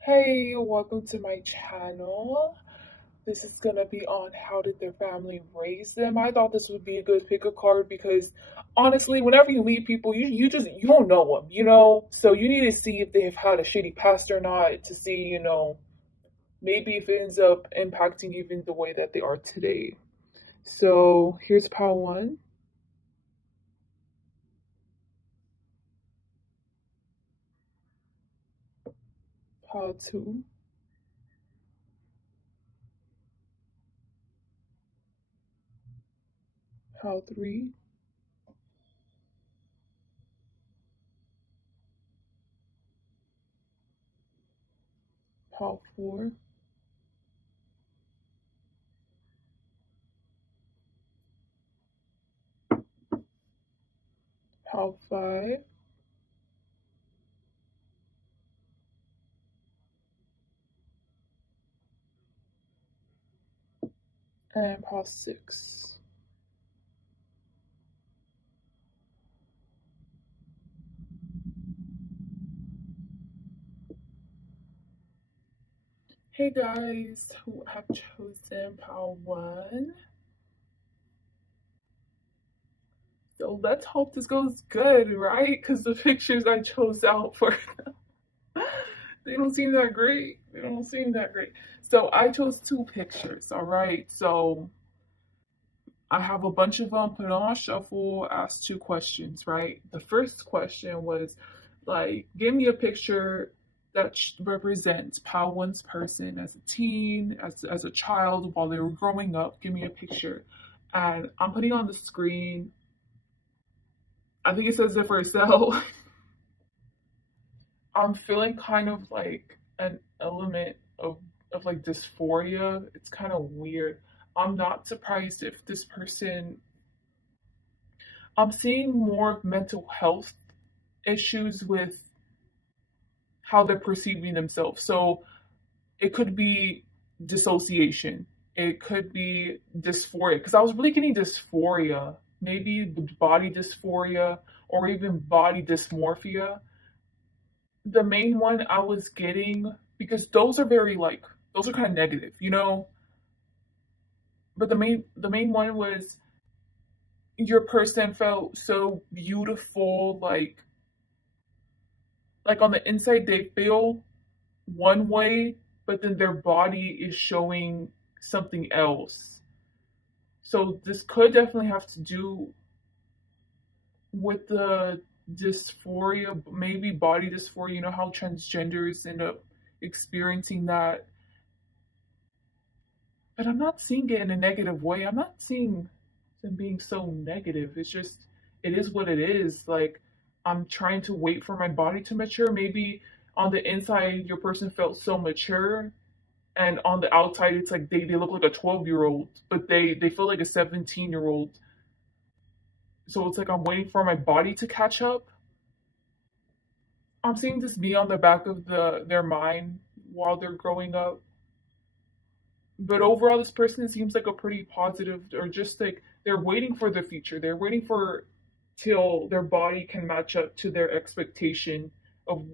Hey, welcome to my channel. This is gonna be on how did their family raise them. I thought this would be a good pick a card because honestly, whenever you meet people, you don't know them, So you need to see if they've had a shitty past or not to see, maybe if it ends up impacting even the way that they are today. So here's pile one, pile two, pile three, pile four, pile five, and pile six. Hey guys who have chosen pile one. So let's hope this goes good, right? Because the pictures I chose out for they don't seem that great. They don't seem that great. So I chose two pictures, all right? So I have a bunch of them put on shuffle, asked two questions, right? The first question was like, give me a picture that represents pile one's person as a teen, as a child while they were growing up. Give me a picture. And I'm putting on the screen, I think it says it for itself. I'm feeling kind of like an element of like dysphoria. It's kind of weird. I'm not surprised if this person, I'm seeing more of mental health issues with how they're perceiving themselves. So it could be dissociation. It could be dysphoria. Because I was really getting dysphoria, maybe body dysphoria or even body dysmorphia. The main one I was getting, because those are very like, those are kind of negative, but the main one was your person felt so beautiful, like on the inside they feel one way, but then their body is showing something else. So this could definitely have to do with the dysphoria, maybe body dysphoria. You know how transgenders end up experiencing that. But I'm not seeing it in a negative way. I'm not seeing them being so negative. It's just, it is what it is. Like, I'm trying to wait for my body to mature. Maybe on the inside, your person felt so mature, and on the outside, it's like they look like a 12-year-old, but they feel like a 17-year-old. So it's like I'm waiting for my body to catch up. I'm seeing this be on the back of their mind while they're growing up. But overall, this person seems like a pretty positive, or just like they're waiting for the future. They're waiting for till their body can match up to their expectation of,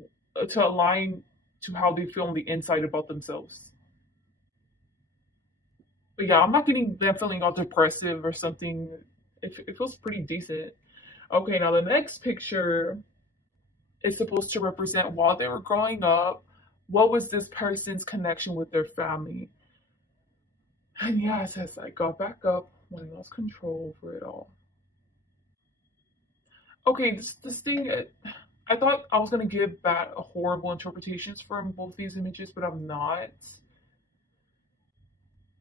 to align to how they feel on the inside about themselves. But yeah, I'm not getting them feeling all depressive or something. It feels pretty decent. Okay, now the next picture is supposed to represent while they were growing up. What was this person's connection with their family? And yeah, it says I got back up when I lost control over it all. Okay, this thing, I thought I was gonna give bad, horrible interpretations from both these images, but I'm not.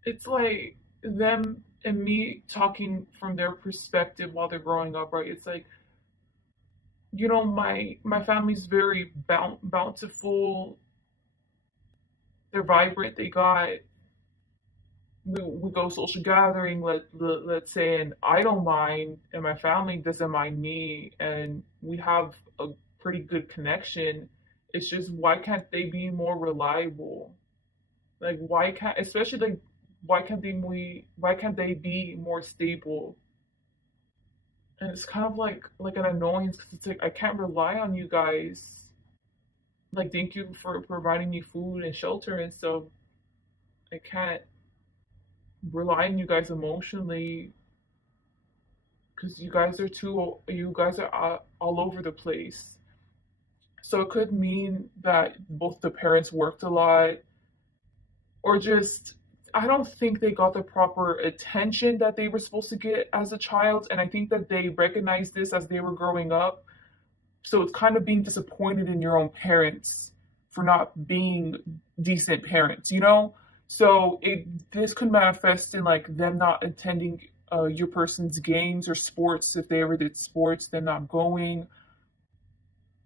It's like them and me talking from their perspective while they're growing up, right? It's like, my family's very bountiful. They're vibrant. They got, we go social gathering, let's say, and I don't mind, and my family doesn't mind me, and we have a pretty good connection. It's just, why can't they be more reliable? Like, why can't, especially like, why can't they be more stable? And it's kind of like an annoyance, because it's like I can't rely on you guys. like, thank you for providing me food and shelter and stuff. I can't rely on you guys emotionally because you guys are all over the place. So it could mean that both the parents worked a lot, or just, I don't think they got the proper attention that they were supposed to get as a child. And I think that they recognized this as they were growing up. So it's kind of being disappointed in your own parents for not being decent parents, you know? So this could manifest in like them not attending your person's games or sports. If they ever did sports, they're not going.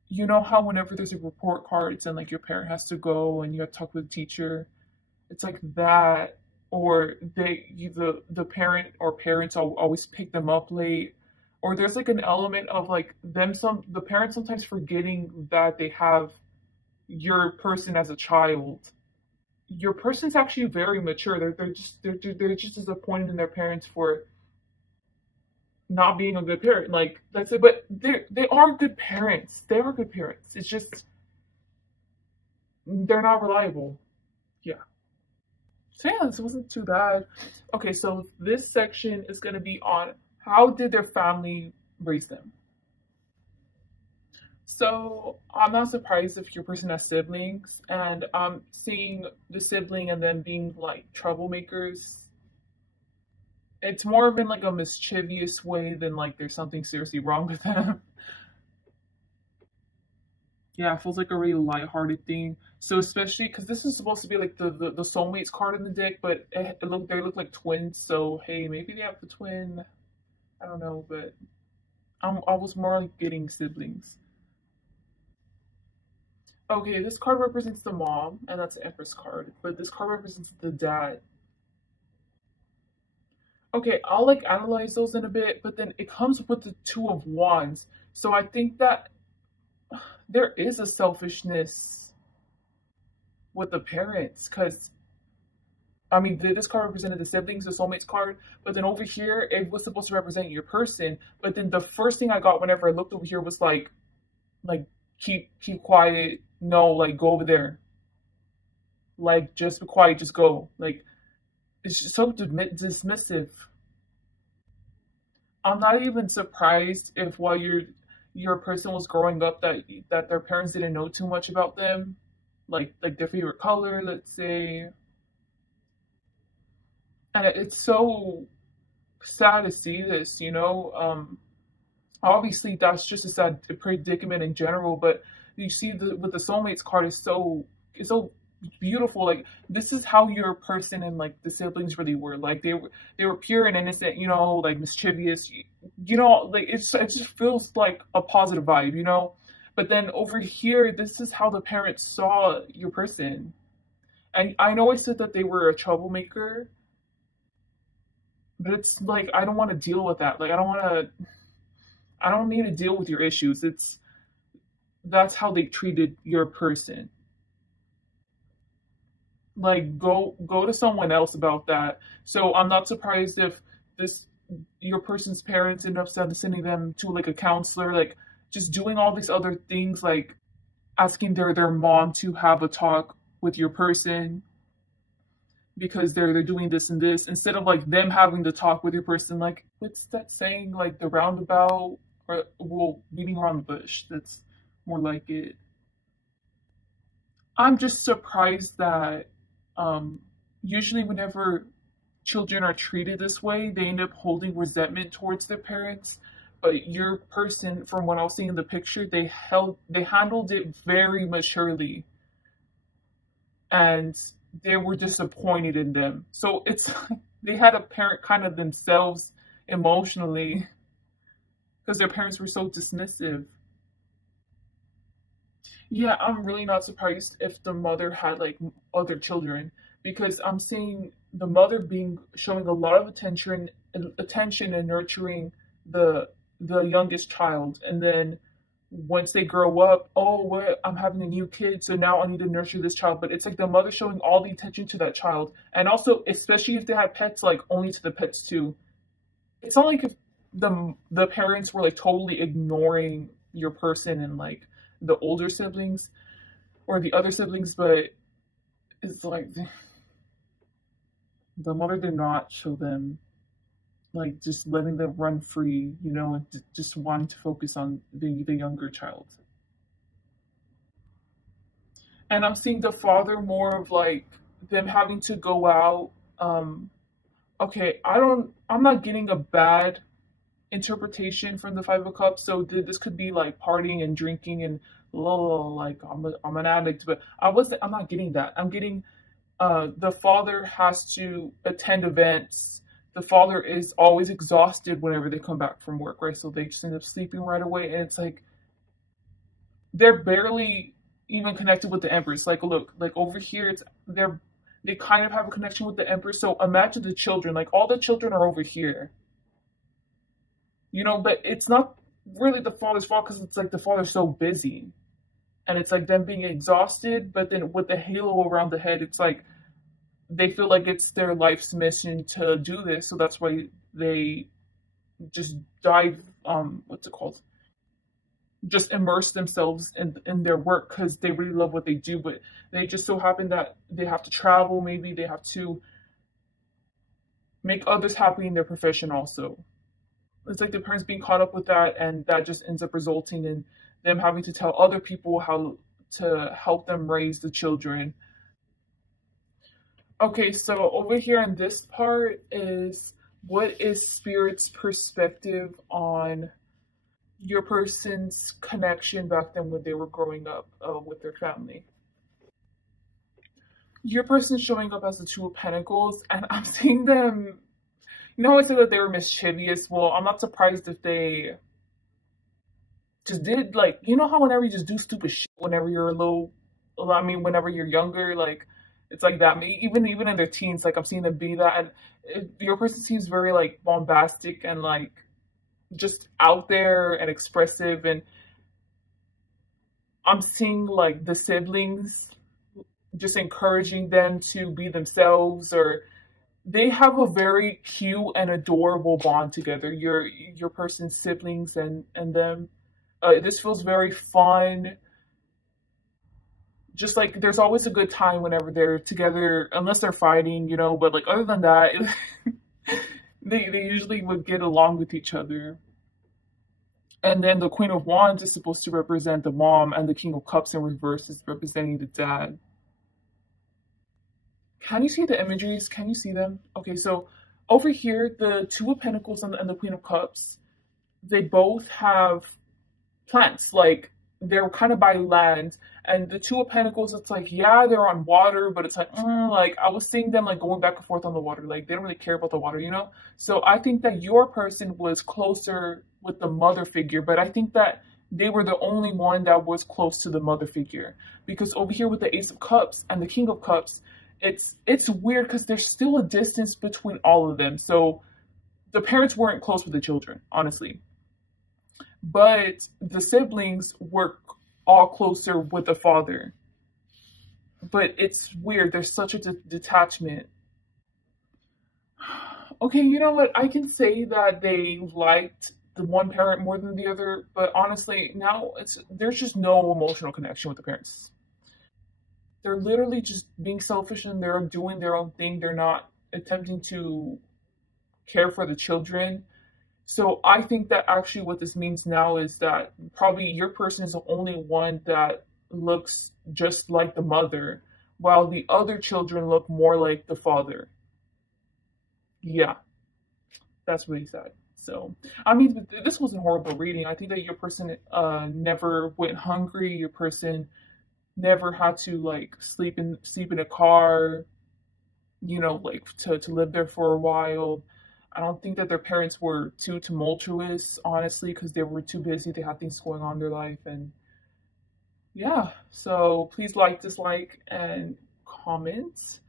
You know how whenever there's a report cards and like your parent has to go and you have to talk with the teacher, it's like that. Or the parent or parents always pick them up late. Or there's like an element of like the parents sometimes forgetting that they have your person as a child. Your person's actually very mature. They're just disappointed in their parents for not being a good parent. Like, that's it. But they are good parents. They are good parents. It's just they're not reliable. Yeah. So yeah, this wasn't too bad. Okay, so this section is gonna be on how did their family raise them. So I'm not surprised if your person has siblings, and seeing the sibling and them being like troublemakers. It's more of in like a mischievous way than like there's something seriously wrong with them. Yeah, it feels like a really lighthearted thing. So especially because this is supposed to be like the soulmates card in the deck, but they look like twins. So hey, maybe they have the twin. I don't know, but I was more like getting siblings. Okay, this card represents the mom, and that's the Empress card. But this card represents the dad. Okay, I'll like analyze those in a bit, but then it comes with the Two of Wands. So I think that there is a selfishness with the parents, because I mean, this card represented the siblings, the soulmates card, but then over here, it was supposed to represent your person. But then the first thing I got whenever I looked over here was like keep quiet, no, like go over there. Like, just be quiet, just go. Like, it's just so dismissive. I'm not even surprised if while your person was growing up that their parents didn't know too much about them, like their favorite color, let's say. And it's so sad to see this, you know. Obviously that's just a sad predicament in general, but you see with the soulmates card is so beautiful. Like, this is how your person and like the siblings really were. Like, they were pure and innocent, you know, like mischievous, you know, like it just feels like a positive vibe, you know. But then over here, this is how the parents saw your person. And I know I said that they were a troublemaker, but it's like, I don't want to deal with that. Like, I don't need to deal with your issues. That's how they treated your person. Like, go to someone else about that. So I'm not surprised if your person's parents end up sending them to like a counselor, like just doing all these other things, like asking their mom to have a talk with your person because they're doing this and this, instead of like them having to talk with your person. Like, what's that saying, like the roundabout, or well, beating around the bush? That's more like it. I'm just surprised that usually whenever children are treated this way, they end up holding resentment towards their parents. But your person, from what I was seeing in the picture, they handled it very maturely, and they were disappointed in them. So it's they had a parent kind of themselves emotionally because their parents were so dismissive. Yeah, I'm really not surprised if the mother had like other children, because I'm seeing the mother showing a lot of attention and nurturing the youngest child, and then once they grow up, oh, what, I'm having a new kid, so now I need to nurture this child. But it's like the mother showing all the attention to that child, and also especially if they had pets, like only to the pets too. It's not like if the parents were like totally ignoring your person and like the older siblings. or the other siblings, but it's like the mother did not show them, like, just letting them run free, you know, and just wanting to focus on the younger child. And I'm seeing the father more of like them having to go out. Okay, I'm not getting a bad interpretation from the Five of Cups. So this could be like partying and drinking and like I'm an addict, but I'm not getting that. I'm getting the father has to attend events. The father is always exhausted whenever they come back from work, right? So they just end up sleeping right away, and it's like they're barely even connected with the Empress. Like, look, like over here, they kind of have a connection with the Empress. So imagine the children, like all the children are over here, you know, but it's not really the father's fault because it's like the father's so busy, and it's like them being exhausted. But then with the halo around the head, it's like they feel like it's their life's mission to do this. So that's why they just dive, what's it called? Just immerse themselves in their work because they really love what they do, but they just so happen that they have to travel. Maybe they have to make others happy in their profession also. It's like the parents being caught up with that, and that just ends up resulting in them having to tell other people how to help them raise the children. Okay, so over here in this part is what is Spirit's perspective on your person's connection back then when they were growing up with their family. Your person showing up as the Two of Pentacles, and I'm seeing them, you know how I said that they were mischievous? Well, I'm not surprised if they just did, like, you know how whenever you just do stupid shit whenever you're whenever you're younger, like, it's like that. Even in their teens, like, I'm seeing them be that, and your person seems very, like, bombastic and, like, just out there and expressive, and I'm seeing like the siblings just encouraging them to be themselves, or they have a very cute and adorable bond together, your person's siblings and them. This feels very fun, just like there's always a good time whenever they're together, unless they're fighting, you know, but like other than that they usually would get along with each other. And then the Queen of Wands is supposed to represent the mom, and the King of Cups in reverse is representing the dad. Can you see the images? Can you see them? Okay, so over here, the Two of Pentacles and the Queen of Cups, they both have plants. Like, they're kind of by land. And the Two of Pentacles, it's like, yeah, they're on water, but it's like, like, I was seeing them, like, going back and forth on the water. Like, they don't really care about the water, you know? So I think that your person was closer with the mother figure, but I think that they were the only one that was close to the mother figure. Because over here with the Ace of Cups and the King of Cups, it's weird because there's still a distance between all of them. So the parents weren't close with the children, honestly. But the siblings were all closer with the father. But it's weird. There's such a detachment. Okay, you know what? I can say that they liked the one parent more than the other, but honestly, now there's just no emotional connection with the parents. They're literally just being selfish and they're doing their own thing. They're not attempting to care for the children. So I think that actually what this means now is that probably your person is the only one that looks just like the mother, while the other children look more like the father. Yeah, that's really sad. So, I mean, this was a horrible reading. I think that your person never went hungry. Your person never had to like sleep in a car, you know, like to live there for a while. I don't think that their parents were too tumultuous, honestly, because they were too busy. They had things going on in their life. And yeah, so please like, dislike, and comment.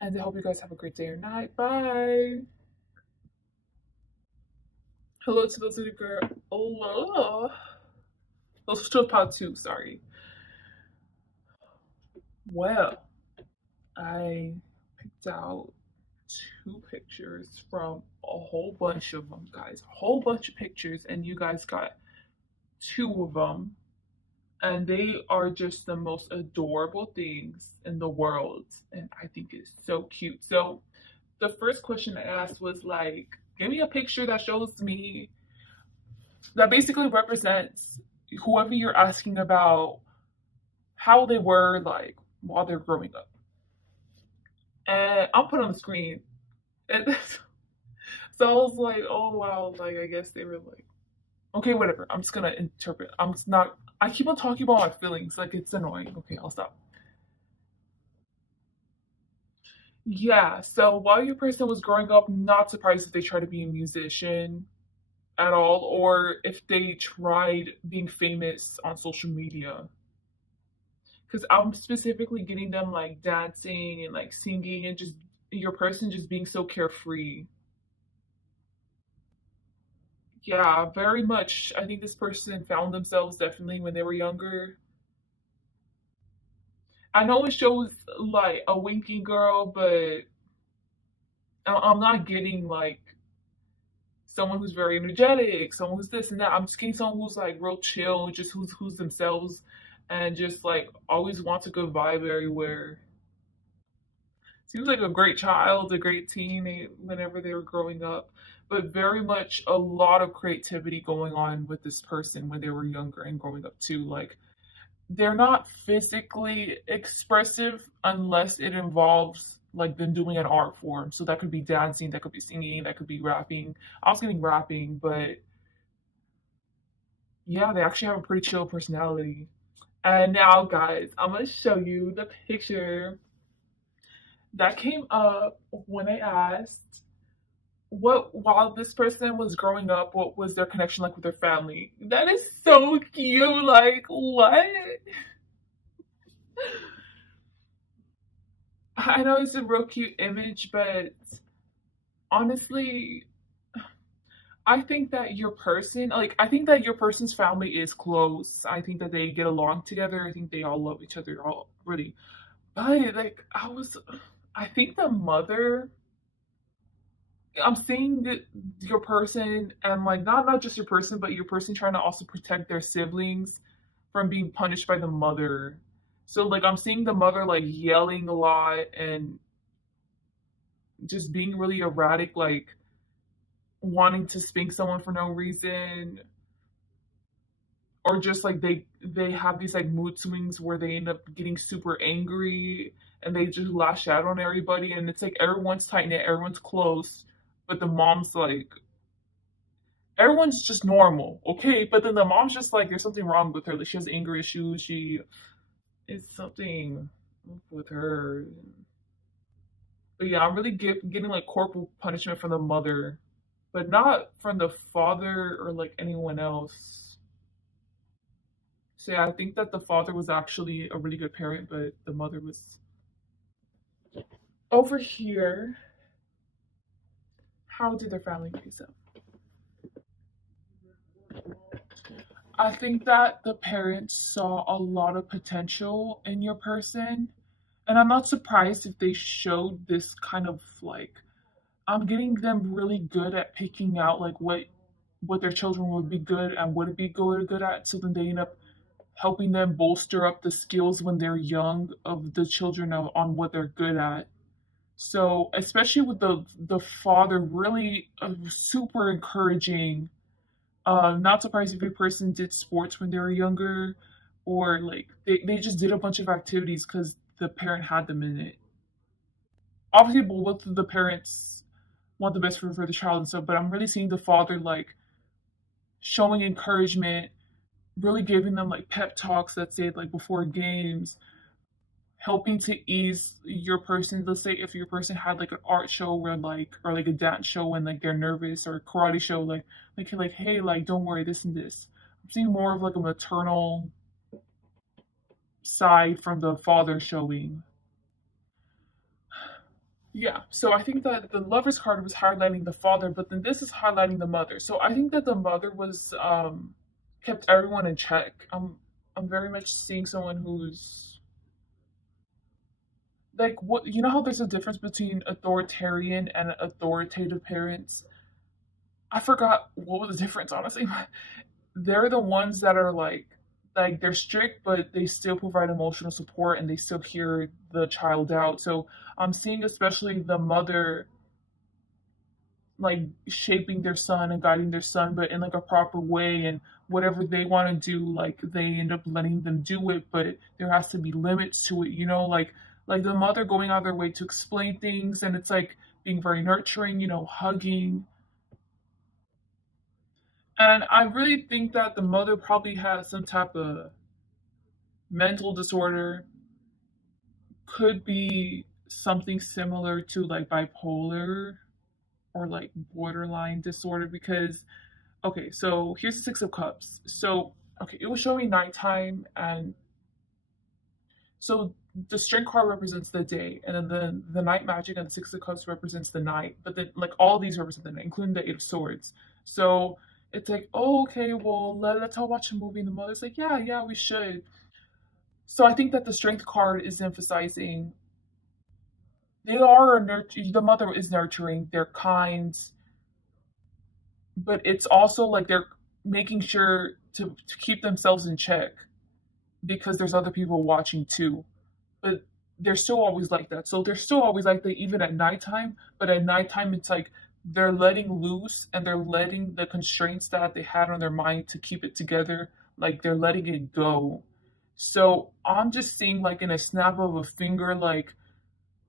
And I hope you guys have a great day or night. Bye. Hello to those of you girl. Oh, those are still part 2, sorry. Well, I picked out 2 pictures from a whole bunch of them, guys. A whole bunch of pictures, and you guys got 2 of them. And they are just the most adorable things in the world. And I think it's so cute. So the first question I asked was like, give me a picture that shows me, that basically represents whoever you're asking about, how they were like while they're growing up. And I'll put on the screen. And so I was like, oh wow, like I guess they were like, okay, whatever. I'm just gonna interpret. I'm just not. I keep on talking about my feelings, like it's annoying. Okay, I'll stop. Yeah. So while your person was growing up, not surprised if they try to be a musician at all, or if they tried being famous on social media. Because I'm specifically getting them like dancing and like singing and just your person just being so carefree. Yeah, very much. I think this person found themselves definitely when they were younger. I know it shows like a winky girl, but I'm not getting like someone who's very energetic, someone who's this and that. I'm just getting someone who's like real chill, just who's themselves, and just like always wants a good vibe everywhere. Seems like a great child, a great teen whenever they were growing up, but very much a lot of creativity going on with this person when they were younger and growing up too. Like they're not physically expressive unless it involves like them doing an art form. So that could be dancing, that could be singing, that could be rapping. I was getting rapping, but yeah, they actually have a pretty chill personality. And now, guys, I'm gonna show you the picture that came up when I asked what, while this person was growing up, what was their connection like with their family. That is so cute. Like, what? I know it's a real cute image, but honestly, I think that your person, like, I think that your person's family is close. I think that they get along together. I think they all love each other, all really. But, like, I think the mother, I'm seeing that your person, and, like, not just your person, but your person trying to also protect their siblings from being punished by the mother. So, like, I'm seeing the mother, like, yelling a lot and just being really erratic, like, wanting to spank someone for no reason, or just like they have these like mood swings where they end up getting super angry and they just lash out on everybody, and it's like everyone's tight knit, everyone's close, but the mom's like, everyone's just normal, okay, but then the mom's just like, there's something wrong with her, like she has anger issues, she is something with her. But yeah, I'm really getting like corporal punishment from the mother, but not from the father or like anyone else. So yeah, I think that the father was actually a really good parent, but the mother was. Over here, how did their family face up? I think that the parents saw a lot of potential in your person, and I'm not surprised if they showed this kind of like, I'm getting them really good at picking out like what their children would be good and wouldn't be good at, so then they end up helping them bolster up the skills when they're young of the children on what they're good at. So especially with the father, really super encouraging. Not surprised if your person did sports when they were younger, or like they just did a bunch of activities because the parent had them in it. Obviously, both of the parents want the best for the child and stuff, but I'm really seeing the father like showing encouragement, really giving them like pep talks that say like before games, helping to ease your person. Let's say if your person had like an art show where like, or like a dance show when like they're nervous, or a karate show, like hey, like don't worry, this and this. I'm seeing more of like a maternal side from the father showing. Yeah, so I think that the lover's card was highlighting the father, but then this is highlighting the mother. So I think that the mother was kept everyone in check. I'm very much seeing someone who's like, what, you know how there's a difference between authoritarian and authoritative parents? I forgot what was the difference, honestly. They're the ones that are like like they're strict, but they still provide emotional support and they still hear the child out. So I'm seeing especially the mother like shaping their son and guiding their son, but in like a proper way, and whatever they want to do, like they end up letting them do it, but there has to be limits to it, you know, like the mother going out of their way to explain things, and it's like being very nurturing, you know, hugging. And I really think that the mother probably has some type of mental disorder, could be something similar to like bipolar or like borderline disorder, because okay, so here's the Six of Cups. So okay, it was showing nighttime, and so the Strength card represents the day, and then the Night Magic and the Six of Cups represents the night, but then like all these represent the night, including the Eight of Swords. So it's like, oh, okay, well, let's all watch a movie, and the mother's like, yeah, we should. So I think that the Strength card is emphasizing they are the mother is nurturing, they're kind, but it's also like they're making sure to keep themselves in check because there's other people watching too. But they're still always like that. So they're still always like that even at nighttime, but at nighttime it's like they're letting loose and they're letting the constraints that they had on their mind to keep it together, like they're letting it go. So I'm just seeing like in a snap of a finger, like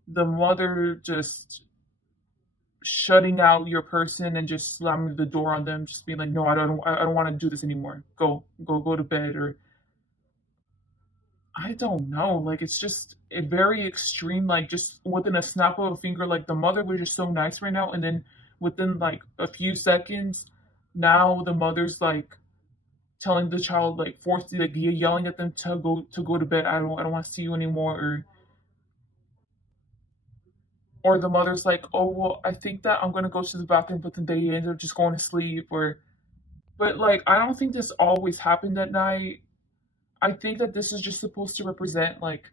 the mother just shutting out your person and just slamming the door on them, just being like, no, I don't want to do this anymore. Go to bed. Or I don't know, like it's just a very extreme, like just within a snap of a finger, like the mother was just so nice right now, and then within like a few seconds, now the mother's like telling the child, like forcing, like yelling at them to go to bed. I don't want to see you anymore. Or the mother's like, oh, well, I think that I'm going to go to the bathroom, but then they end up just going to sleep. But like, I don't think this always happened at night. I think that this is just supposed to represent, like,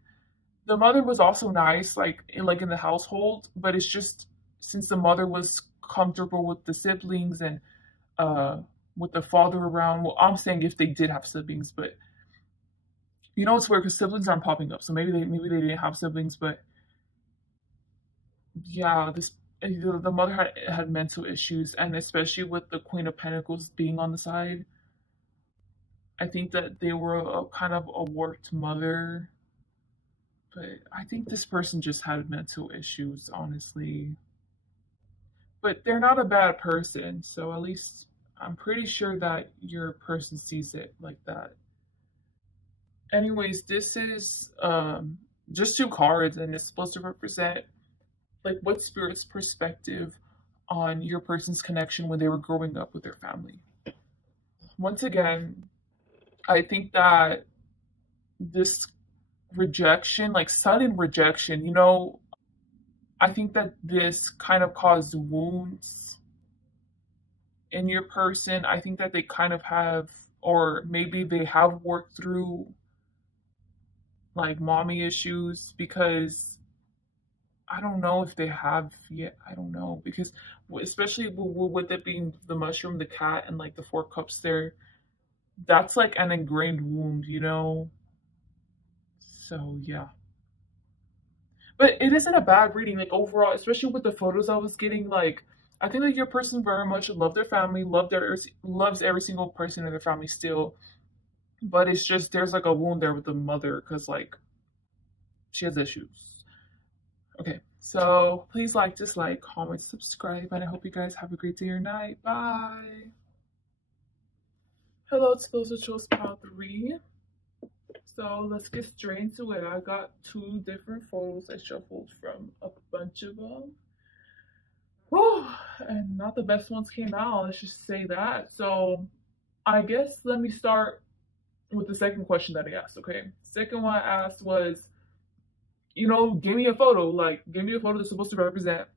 the mother was also nice, like in the household, but it's just, since the mother was comfortable with the siblings and, with the father around, well, I'm saying if they did have siblings, but, you know, it's weird because siblings aren't popping up, so maybe they didn't have siblings, but yeah, the mother had mental issues, and especially with the Queen of Pentacles being on the side, I think that they were a kind of a warped mother. But I think this person just had mental issues, honestly. But they're not a bad person, so at least I'm pretty sure that your person sees it like that. Anyways, this is just two cards, and it's supposed to represent like what Spirit's perspective on your person's connection when they were growing up with their family. Once again, I think that this rejection, like sudden rejection, you know, I think that this kind of caused wounds in your person. I think that they kind of have, or maybe they have worked through like mommy issues, because I don't know if they have yet. I don't know, because especially with it being the mushroom, the cat, and like the Four Cups there, that's like an ingrained wound, you know? So yeah. But it isn't a bad reading, like overall, especially with the photos I was getting, like I think that your person very much loved their family, loves every single person in their family still. But it's just there's like a wound there with the mother, because like she has issues. Okay, so please like, dislike, comment, subscribe, and I hope you guys have a great day or night. Bye. Hello, it's those who chose pile 3. So let's get straight into it. I got 2 different photos I shuffled from a bunch of them. Whew, and not the best ones came out, let's just say that. So I guess let me start with the second question that I asked, okay? Second one I asked was, you know, give me a photo. Like, give me a photo that's supposed to represent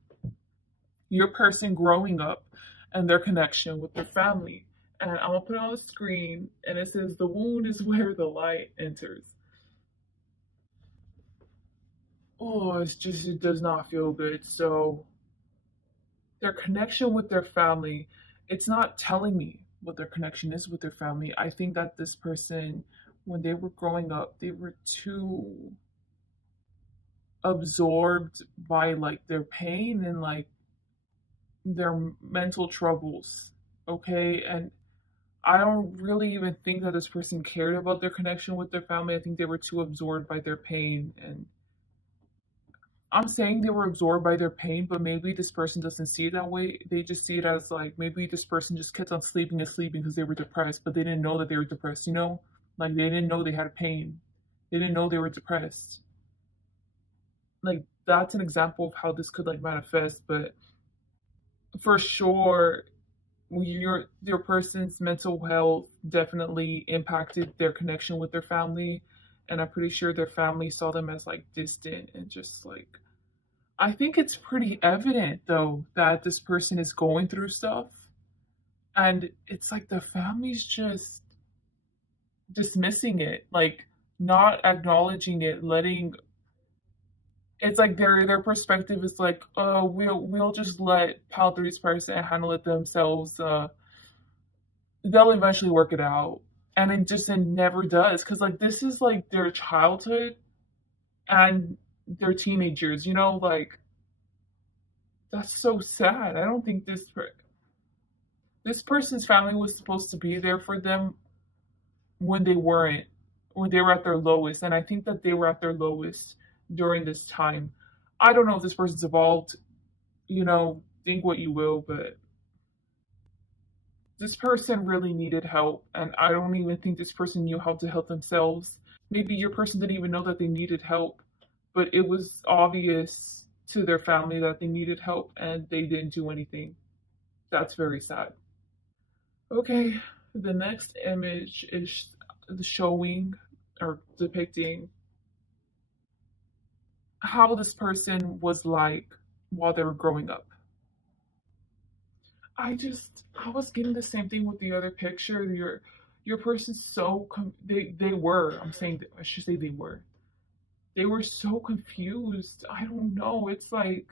your person growing up and their connection with their family. And I'm gonna put it on the screen, and it says, the wound is where the light enters. Oh, it does not feel good. So their connection with their family, it's not telling me what their connection is with their family. I think that this person when they were growing up, they were too absorbed by like their pain and like their mental troubles. Okay. And I don't really even think that this person cared about their connection with their family. I think they were too absorbed by their pain. And I'm saying they were absorbed by their pain, but maybe this person doesn't see it that way. They just see it as like maybe this person just kept on sleeping and sleeping because they were depressed, but they didn't know that they were depressed, you know? Like they didn't know they had pain. They didn't know they were depressed. Like that's an example of how this could like manifest, but for sure your person's mental health definitely impacted their connection with their family, and I'm pretty sure their family saw them as like distant and just like I think it's pretty evident though that this person is going through stuff, and it's like the family's just dismissing it, like not acknowledging it, letting it's like their perspective is like, oh, we'll just let Pal 3's person handle it themselves. They'll eventually work it out, and it never does, because like this is like their childhood and their teenagers, you know, like that's so sad. I don't think this person's family was supposed to be there for them when they weren't, when they were at their lowest, and I think that they were at their lowest during this time. I don't know if this person's evolved, you know, think what you will, but this person really needed help, and I don't even think this person knew how to help themselves. Maybe your person didn't even know that they needed help, but it was obvious to their family that they needed help and they didn't do anything. That's very sad. Okay, the next image is showing or depicting how this person was like while they were growing up. I was getting the same thing with the other picture. Your person's so they were. I'm saying I should say they were. They were so confused. I don't know. It's like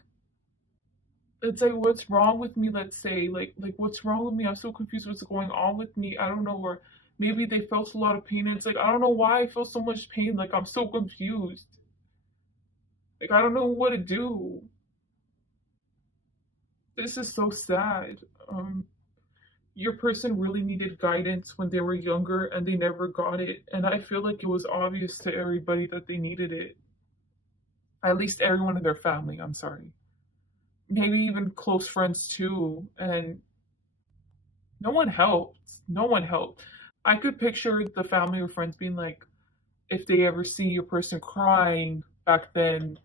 what's wrong with me? Let's say like what's wrong with me? I'm so confused. What's going on with me? I don't know. Or maybe they felt a lot of pain. And it's like I don't know why I feel so much pain. Like I'm so confused. Like I don't know what to do. This is so sad. Your person really needed guidance when they were younger and they never got it. And I feel like it was obvious to everybody that they needed it. At least everyone in their family, I'm sorry. Maybe even close friends too. And no one helped. No one helped. I could picture the family or friends being like, if they ever see your person crying back then,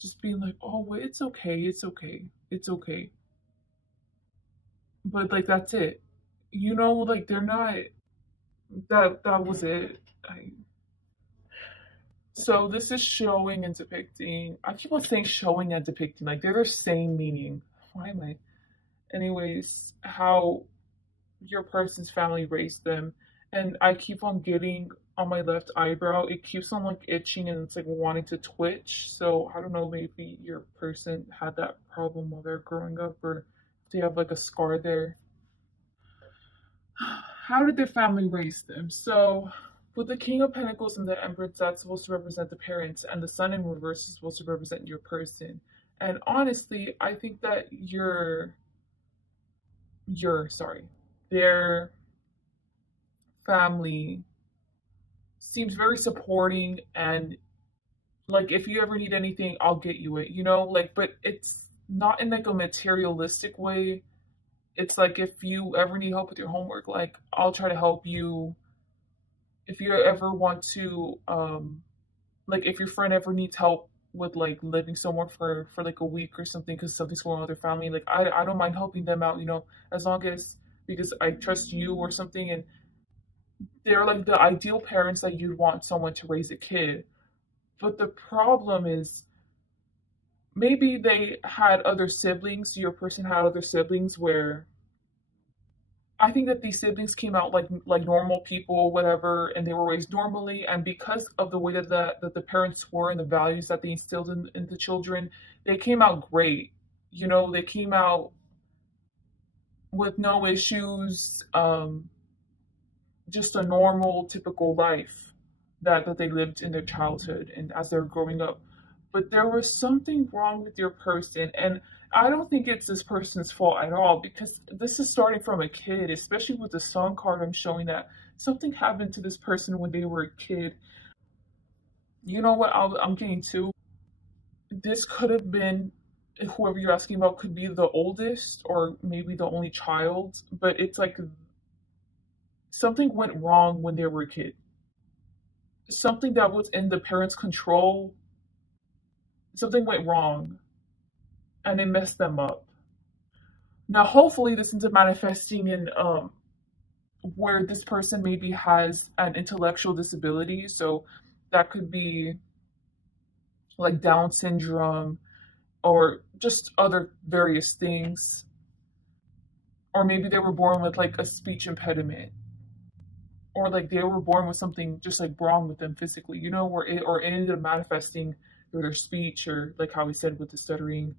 just being like, oh, well, it's okay, it's okay, it's okay. But like that's it. You know, like they're not that was it. So this is showing and depicting. I keep on saying showing and depicting, like they're the same meaning. Why am I? Anyways, how your person's family raised them, and I keep on getting on my left eyebrow. It keeps on like itching and it's like wanting to twitch. So I don't know. Maybe your person had that problem while they're growing up, or they have like a scar there. How did their family raise them? So, with the King of Pentacles and the Empress, that's supposed to represent the parents, and the Sun in reverse is supposed to represent your person. And honestly, I think that their family seems very supporting, and like if you ever need anything, I'll get you it, you know, like, but it's not in like a materialistic way. It's like if you ever need help with your homework, like I'll try to help you. If you ever want to, like if your friend ever needs help with like living somewhere for like a week or something because something's going on with their family, like I don't mind helping them out, you know, as long as because I trust you or something, and they're like the ideal parents that you'd want someone to raise a kid. But the problem is maybe they had other siblings, your person had other siblings where I think that these siblings came out like normal people, whatever, and they were raised normally. And because of the way that the parents were and the values that they instilled in the children, they came out great. You know, they came out with no issues, just a normal, typical life. that they lived in their childhood and as they're growing up. But there was something wrong with your person, and I don't think it's this person's fault at all, because this is starting from a kid, especially with the song card. I'm showing that something happened to this person when they were a kid. You know what I'm getting to? This could have been, whoever you're asking about could be the oldest or maybe the only child, but it's like something went wrong when they were a kid. Something that was in the parents' control, something went wrong and it messed them up. Now, hopefully, this isn't manifesting in where this person maybe has an intellectual disability. So that could be like Down syndrome or just other various things. Or maybe they were born with like a speech impediment, or like they were born with something just like wrong with them physically, you know, or it ended up manifesting through their speech, or like how we said with the stuttering.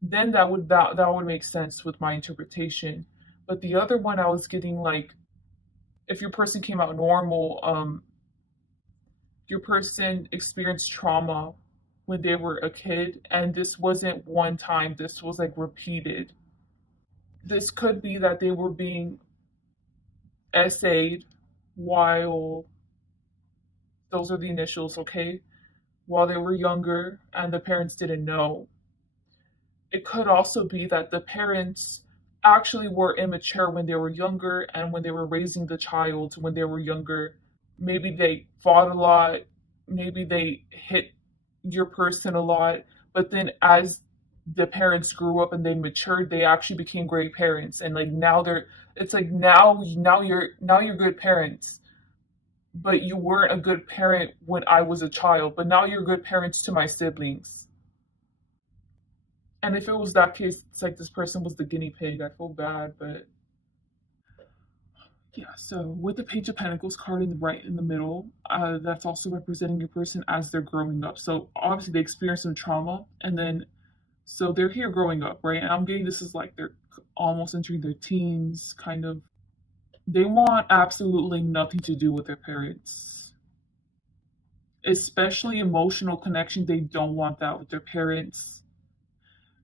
Then that would make sense with my interpretation. But the other one, I was getting like, if your person came out normal, your person experienced trauma when they were a kid, and this wasn't one time, this was like repeated. This could be that they were being essayed while, those are the initials, okay, while they were younger and the parents didn't know. It could also be that the parents actually were immature when they were younger, and when they were raising the child when they were younger, maybe they fought a lot, maybe they hit your person a lot, but then as the parents grew up and they matured, they actually became great parents, and like now it's like now you're good parents, but you weren't a good parent when I was a child, but now you're good parents to my siblings. And if it was that case, it's like this person was the guinea pig. I feel bad, but yeah. So with the Page of Pentacles card in the right in the middle, that's also representing your person as they're growing up. So obviously they experienced some trauma, and then so they're here growing up, right? And I'm getting this is like they're almost entering their teens, kind of. They want absolutely nothing to do with their parents, especially emotional connection. They don't want that with their parents.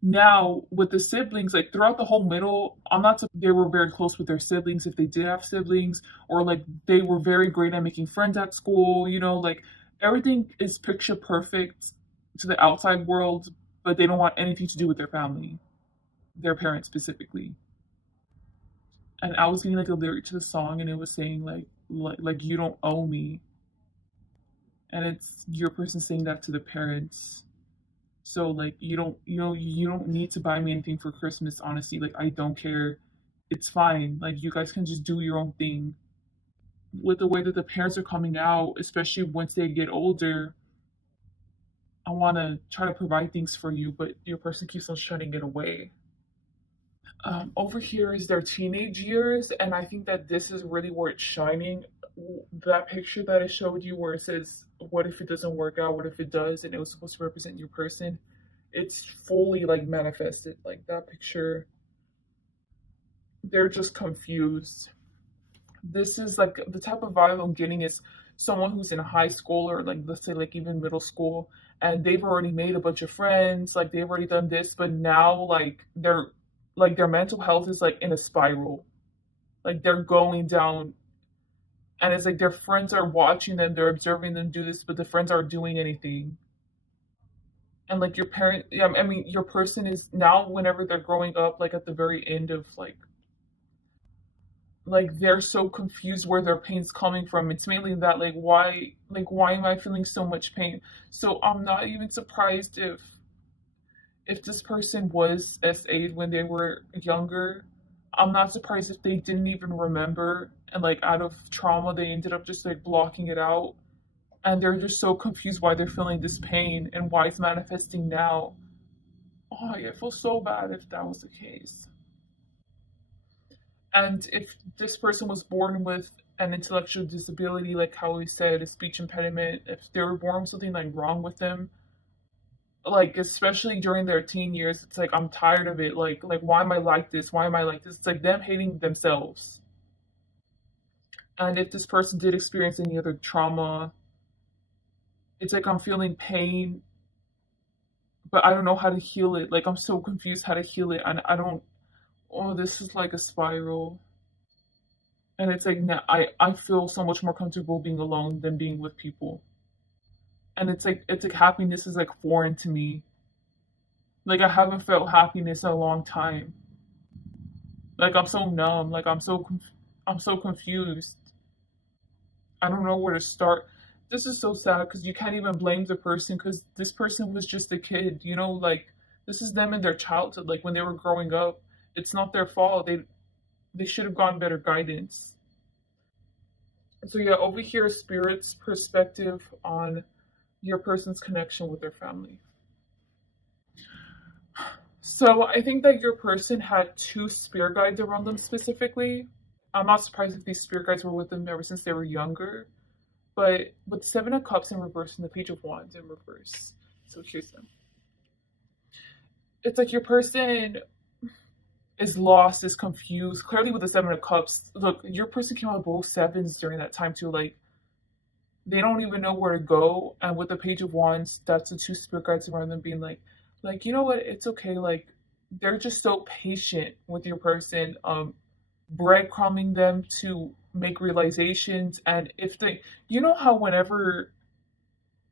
Now, with the siblings, like throughout the whole middle, I'm not saying they were very close with their siblings if they did have siblings, or like they were very great at making friends at school, you know, like everything is picture perfect to the outside world, but they don't want anything to do with their family, their parents specifically. And I was getting like a lyric to the song, and it was saying like you don't owe me, and it's your person saying that to the parents. So like you don't need to buy me anything for Christmas, honestly. Like I don't care. It's fine. Like you guys can just do your own thing. With the way that the parents are coming out, especially once they get older, I want to try to provide things for you, but your person keeps on shutting it away. Over here is their teenage years, and I think that this is really where it's shining. That picture that I showed you where it says, what if it doesn't work out, what if it does, and it was supposed to represent your person, it's fully like manifested. Like that picture, they're just confused. This is like the type of vibe I'm getting is someone who's in high school, or like let's say like even middle school, and they've already made a bunch of friends, like they've already done this, but now like their mental health is like in a spiral. Like they're going down, and it's like their friends are watching them, they're observing them do this, but the friends aren't doing anything. And like your parent, yeah, I mean, your person is now, whenever they're growing up, like at the very end of like they're so confused where their pain's coming from. It's mainly that like why am I feeling so much pain? So I'm not even surprised if this person was SA'd when they were younger. I'm not surprised if they didn't even remember, and like out of trauma they ended up just like blocking it out, and they're just so confused why they're feeling this pain and why it's manifesting now. Oh, I feel so bad if that was the case. And if this person was born with an intellectual disability, like how we said, a speech impediment, if they were born with something like wrong with them, like especially during their teen years, it's like I'm tired of it. Like why am I like this? Why am I like this? It's like them hating themselves. And if this person did experience any other trauma, it's like I'm feeling pain, but I don't know how to heal it. Like I'm so confused how to heal it, and I don't. Oh, this is like a spiral. And it's like now I feel so much more comfortable being alone than being with people. And it's like happiness is like foreign to me. Like I haven't felt happiness in a long time. Like I'm so numb. Like I'm so confused. I don't know where to start. This is so sad because you can't even blame the person because this person was just a kid, you know, like this is them in their childhood, like when they were growing up. It's not their fault. They should have gotten better guidance. So yeah, over here, spirit's perspective on your person's connection with their family. So I think that your person had two spirit guides around them specifically. I'm not surprised if these spirit guides were with them ever since they were younger. But with Seven of Cups in reverse and the Page of Wands in reverse. So here's them. It's like your person is lost, is confused. Clearly with the Seven of Cups, look, your person came out with both sevens during that time too. Like, they don't even know where to go. And with the Page of Wands, that's the two spirit guides around them being like, you know what, it's okay. Like, they're just so patient with your person, breadcrumbing them to make realizations. And if they, you know how whenever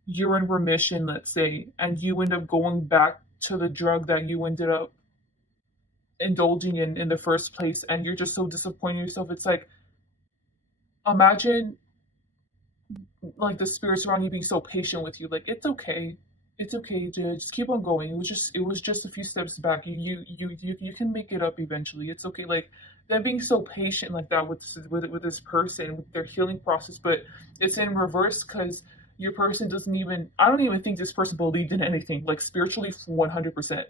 you're in remission, let's say, and you end up going back to the drug that you ended up indulging in the first place, and you're just so disappointed in yourself, it's like, imagine like the spirits around you being so patient with you, like it's okay, just keep on going. It was just a few steps back. You can make it up eventually. It's okay. Like them being so patient like that with this person, with their healing process, but it's in reverse because your person doesn't even. I don't even think this person believed in anything. Like spiritually, 100%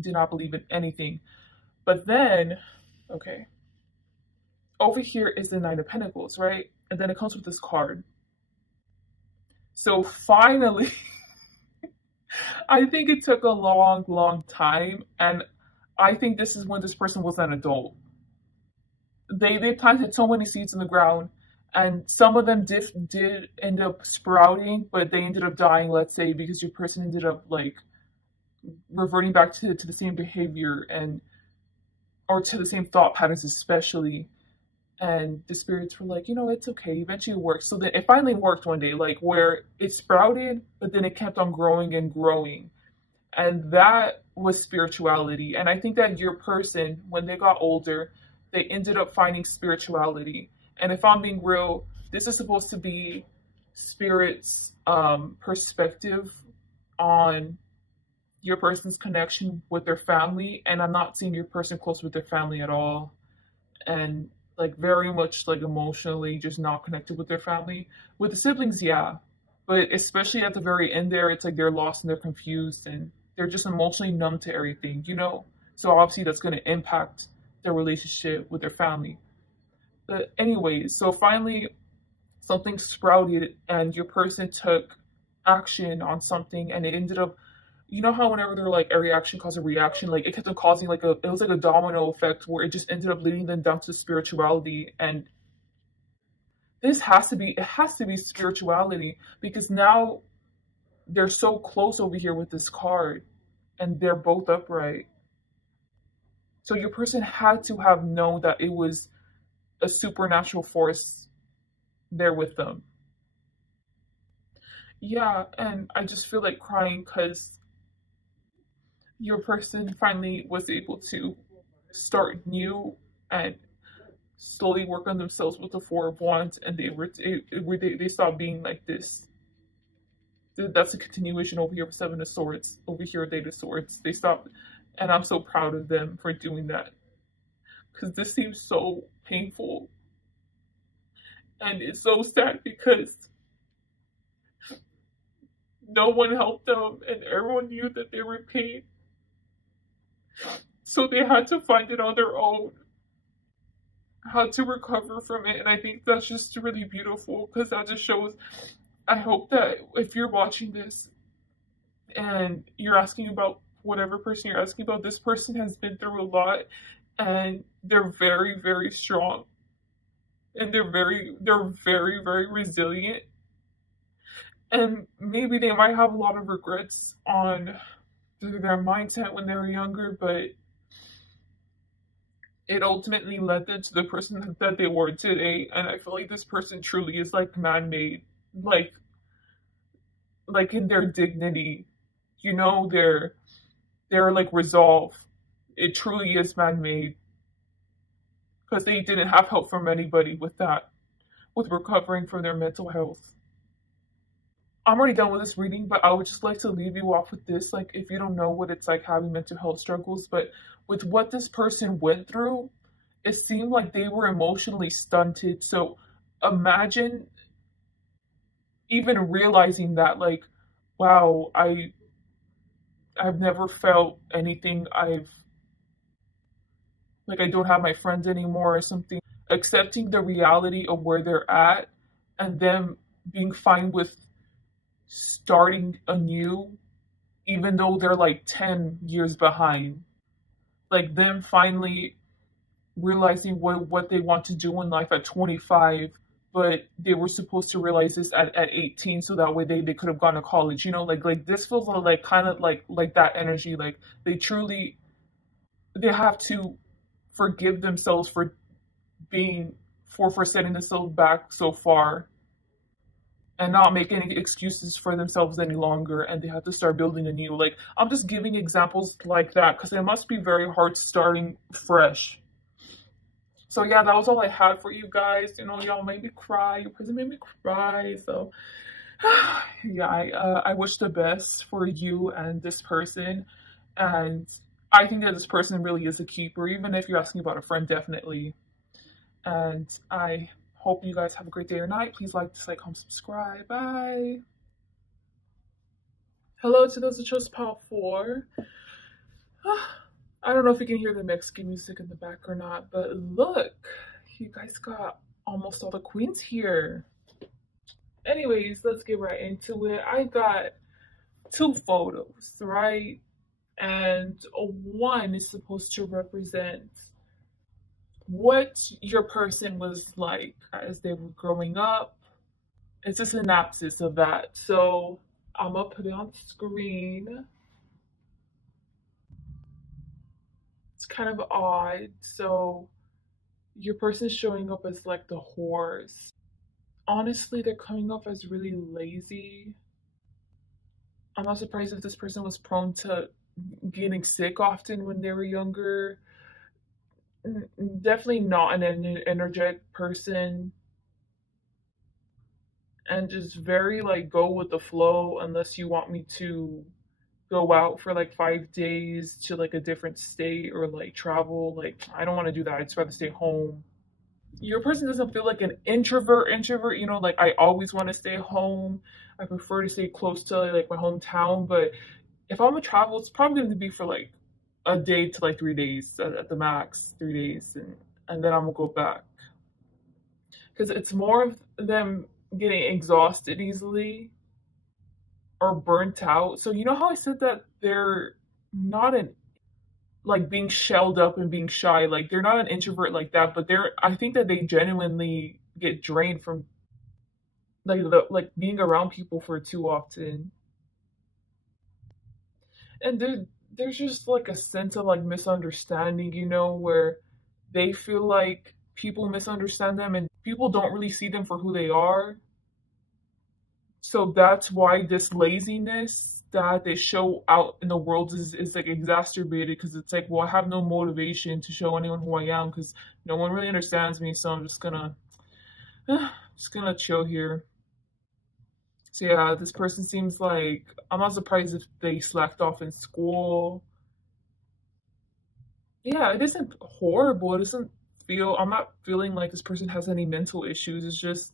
did not believe in anything. But then, okay, over here is the Nine of Pentacles, right? And then it comes with this card. So finally, I think it took a long time, and I think this is when this person was an adult. They planted so many seeds in the ground, and some of them did end up sprouting, but they ended up dying, let's say, because your person ended up like reverting back to the same behavior or to the same thought patterns, especially. And the spirits were like, you know, it's okay. Eventually it works. So then it finally worked one day, like where it sprouted, but then it kept on growing and growing. And that was spirituality. And I think that your person, when they got older, they ended up finding spirituality. And if I'm being real, this is supposed to be spirit's perspective on your person's connection with their family. And I'm not seeing your person close with their family at all. And like very much like emotionally just not connected with their family. With the siblings, yeah. But especially at the very end there, it's like they're lost and they're confused and they're just emotionally numb to everything, you know? So obviously that's going to impact their relationship with their family. But anyways, so finally something sprouted and your person took action on something and it ended up, you know how whenever they're like every action causes a reaction, like it kept on causing like it was like a domino effect where it just ended up leading them down to spirituality. And it has to be spirituality because now they're so close over here with this card and they're both upright. So your person had to have known that it was a supernatural force there with them. Yeah, and I just feel like crying because your person finally was able to start new and slowly work on themselves with the Four of Wands, and they stopped being like this. That's a continuation over here with Seven of Swords, over here with Eight of Swords. They stopped, and I'm so proud of them for doing that because this seems so painful, and it's so sad because no one helped them, and everyone knew that they were in pain. So they had to find it on their own, how to recover from it. And I think that's just really beautiful because that just shows, I hope that if you're watching this and you're asking about whatever person you're asking about, this person has been through a lot and they're very, very strong. and they're very resilient, and maybe they might have a lot of regrets on their mindset when they were younger, but it ultimately led them to the person that they were today. And I feel like this person truly is like man-made, like in their dignity, you know, their like resolve. It truly is man-made because they didn't have help from anybody with that, with recovering from their mental health. I'm already done with this reading, but I would just like to leave you off with this. Like, if you don't know what it's like having mental health struggles, but with what this person went through, it seemed like they were emotionally stunted. So imagine even realizing that, like, wow, I've never felt anything. I don't have my friends anymore or something. Accepting the reality of where they're at and them being fine with starting anew, even though they're like 10 years behind. Like them finally realizing what they want to do in life at 25, but they were supposed to realize this at 18, so that way they could have gone to college, you know, like this feels like kind of like that energy. Like they have to forgive themselves for being for setting themselves back so far and not make any excuses for themselves any longer, and they have to start building anew. Like, I'm just giving examples like that because it must be very hard starting fresh. So yeah, that was all I had for you guys. You know, y'all made me cry. Your person made me cry. So yeah, I wish the best for you and this person. And I think that this person really is a keeper, even if you're asking about a friend, definitely. And I hope you guys have a great day or night. Please like, dislike, comment, subscribe. Bye. Hello to those who chose Pile 4. I don't know if you can hear the Mexican music in the back or not, but look, you guys got almost all the queens here. Anyways, let's get right into it. I got 2 photos, right? And one is supposed to represent what your person was like as they were growing up. It's a synopsis of that. So I'm gonna put it on screen. It's kind of odd. So your person's showing up as like the horse. Honestly, they're coming off as really lazy. I'm not surprised if this person was prone to getting sick often when they were younger. Definitely not an energetic person, and just very like go with the flow unless you want me to go out for like 5 days to like a different state or like travel. Like, I don't want to do that. I'd just rather stay home. Your person doesn't feel like an introvert, you know, like I always want to stay home. I prefer to stay close to like my hometown, but if I'm gonna travel, it's probably going to be for like a day to like 3 days at the max, 3 days, and then I'm gonna go back because it's more of them getting exhausted easily or burnt out. So you know how I said that they're not an like being shelled up and being shy, like they're not an introvert like that, but I think that they genuinely get drained from like being around people for too often. And there's just like a sense of like misunderstanding, you know, where they feel like people misunderstand them and people don't really see them for who they are. So that's why this laziness that they show out in the world is like exacerbated, because it's like, well, I have no motivation to show anyone who I am because no one really understands me, so I'm just gonna chill here. So yeah, this person seems like, I'm not surprised if they slacked off in school. Yeah, it isn't horrible. It doesn't feel, I'm not feeling like this person has any mental issues. It's just,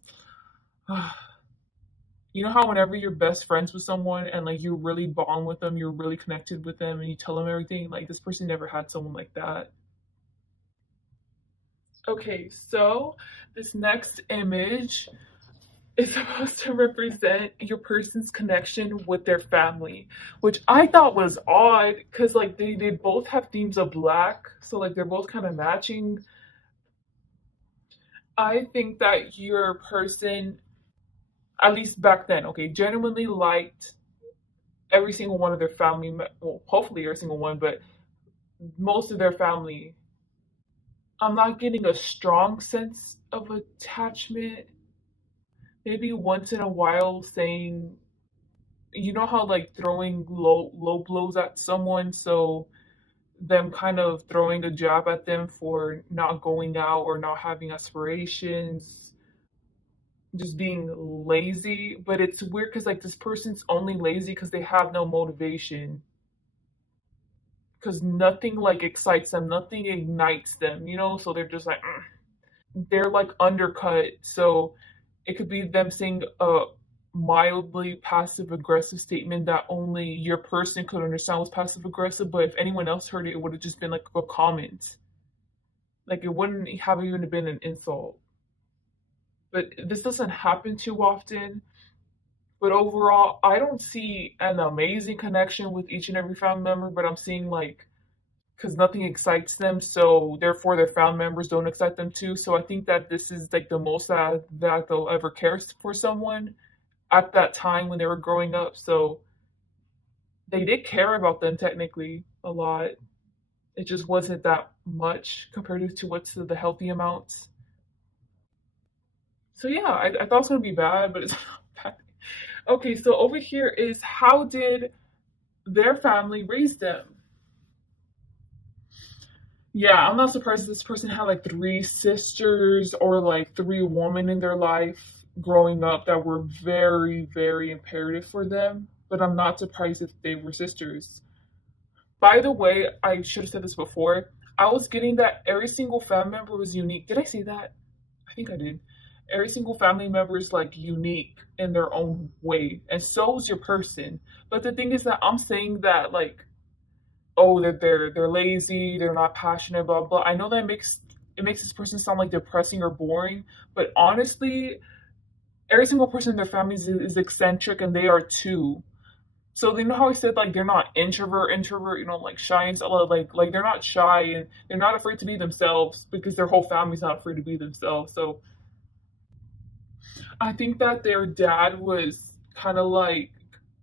you know how whenever you're best friends with someone and like you really bond with them, you're really connected with them and you tell them everything? Like, this person never had someone like that. Okay, so this next image is supposed to represent your person's connection with their family, which I thought was odd because like they both have themes of black, so like they're both kind of matching. I think that your person, at least back then, okay, genuinely liked every single one of their family, well, hopefully every single one, but most of their family. I'm not getting a strong sense of attachment. Maybe once in a while saying, you know how like throwing low blows at someone, so them kind of throwing a jab at them for not going out or not having aspirations, just being lazy. But it's weird because like this person's only lazy because they have no motivation, because nothing like excites them, nothing ignites them, you know, so they're just like they're like undercut. So it could be them saying a mildly passive aggressive statement that only your person could understand was passive aggressive, but if anyone else heard it, it would have just been like a comment. Like it wouldn't have even been an insult. But this doesn't happen too often. But overall, I don't see an amazing connection with each and every family member, but I'm seeing like, because nothing excites them, so therefore their family members don't excite them too. So I think that this is like the most that they'll ever care for someone at that time when they were growing up. So they did care about them technically a lot. It just wasn't that much compared to what's the healthy amounts. So yeah, I thought it was gonna be bad, but it's not bad. Okay, so over here is how did their family raise them? Yeah, I'm not surprised this person had like three sisters or like three women in their life growing up that were very, very imperative for them. But I'm not surprised if they were sisters. By the way, I should have said this before. I was getting that every single family member was unique. Did I say that? I think I did. Every single family member is like unique in their own way, and so is your person. But the thing is that I'm saying that like, oh, they're lazy, they're not passionate, blah blah. I know that it makes this person sound like depressing or boring, but honestly, every single person in their families is eccentric, and they are too. So you know how I said like they're not introvert, you know, like shy and stuff, like they're not shy and they're not afraid to be themselves because their whole family's not afraid to be themselves. So I think that their dad was kind of like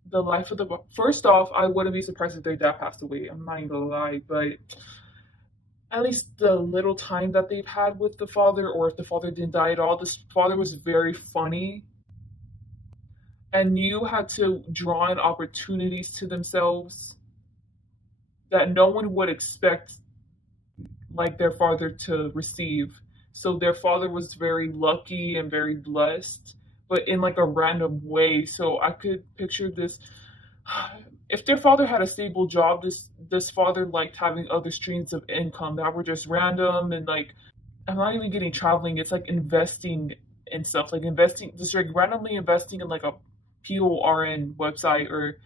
the life of the. First off, I wouldn't be surprised if their dad passed away. I'm not even gonna lie, but at least the little time that they've had with the father, or if the father didn't die at all, this father was very funny and knew how to draw in opportunities to themselves that no one would expect like their father to receive. So their father was very lucky and very blessed, but in like a random way. So I could picture this. If their father had a stable job, this father liked having other streams of income that were just random, and like I'm not even getting traveling, it's like investing in stuff, like investing, just like randomly investing in like a PORN website, or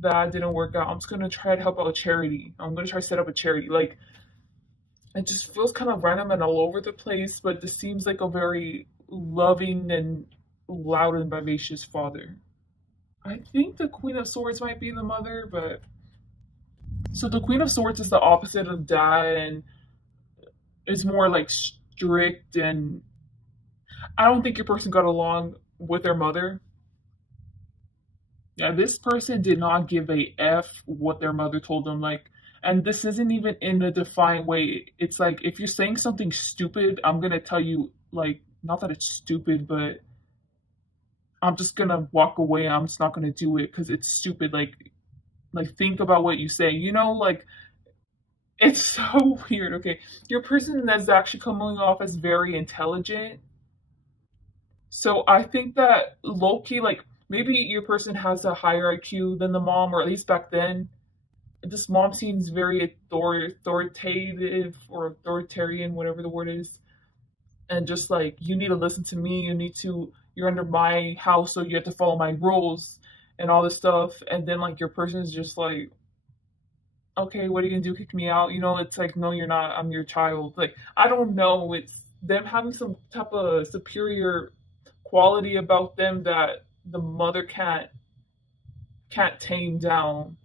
that didn't work out, I'm just gonna try to help out a charity. I'm gonna try to set up a charity. Like it just feels kind of random and all over the place, but this seems like a very loving and loud and vivacious father. I think the Queen of Swords might be the mother, but so the Queen of Swords is the opposite of dad and is more like strict, and I don't think your person got along with their mother. Yeah, this person did not give a F what their mother told them. Like, and this isn't even in a defined way. It's like, if you're saying something stupid, I'm gonna tell you, like, not that it's stupid, but I'm just gonna walk away. I'm just not gonna do it because it's stupid. Like think about what you say. You know, like it's so weird. Okay, your person is actually coming off as very intelligent. So I think that low-key, like maybe your person has a higher IQ than the mom, or at least back then. This mom seems very authoritative or authoritarian, whatever the word is. And just like, you need to listen to me, you're under my house, so you have to follow my rules and all this stuff. And then like your person is just like, okay, what are you gonna do? Kick me out? You know, it's like, no, you're not, I'm your child. Like, I don't know, it's them having some type of superior quality about them that the mother can't tame down.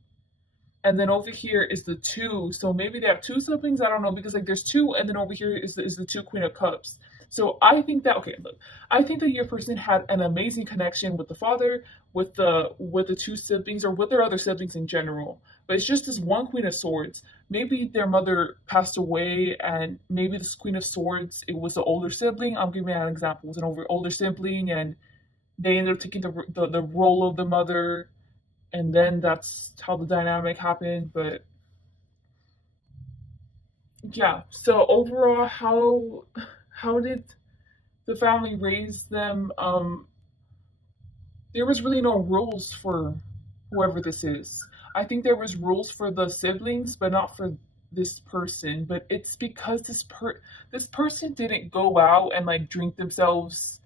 And then over here is the two. So maybe they have two siblings. I don't know, because like there's two, and then over here is the two Queen of Cups. So I think that, okay, look, I think that your person had an amazing connection with the father, with the two siblings, or with their other siblings in general. But it's just this one Queen of Swords. Maybe their mother passed away, and maybe this Queen of Swords, it was the older sibling. I'm giving an example. It was an older sibling, and they ended up taking the role of the mother, and then that's how the dynamic happened. But yeah, so overall, how did the family raise them? There was really no rules for whoever this is. I think there was rules for the siblings, but not for this person. But it's because this person didn't go out and like drink themselves,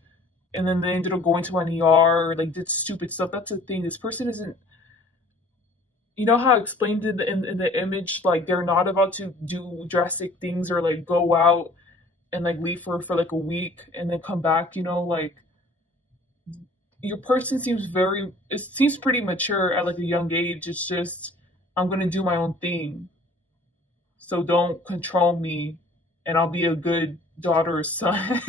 and then they ended up going to an ER or like did stupid stuff. That's the thing. This person isn't. You know how I explained it in the image, like they're not about to do drastic things or like go out and like leave for like a week and then come back, you know, like your person it seems pretty mature at like a young age. It's just, I'm gonna do my own thing. So don't control me, and I'll be a good daughter or son.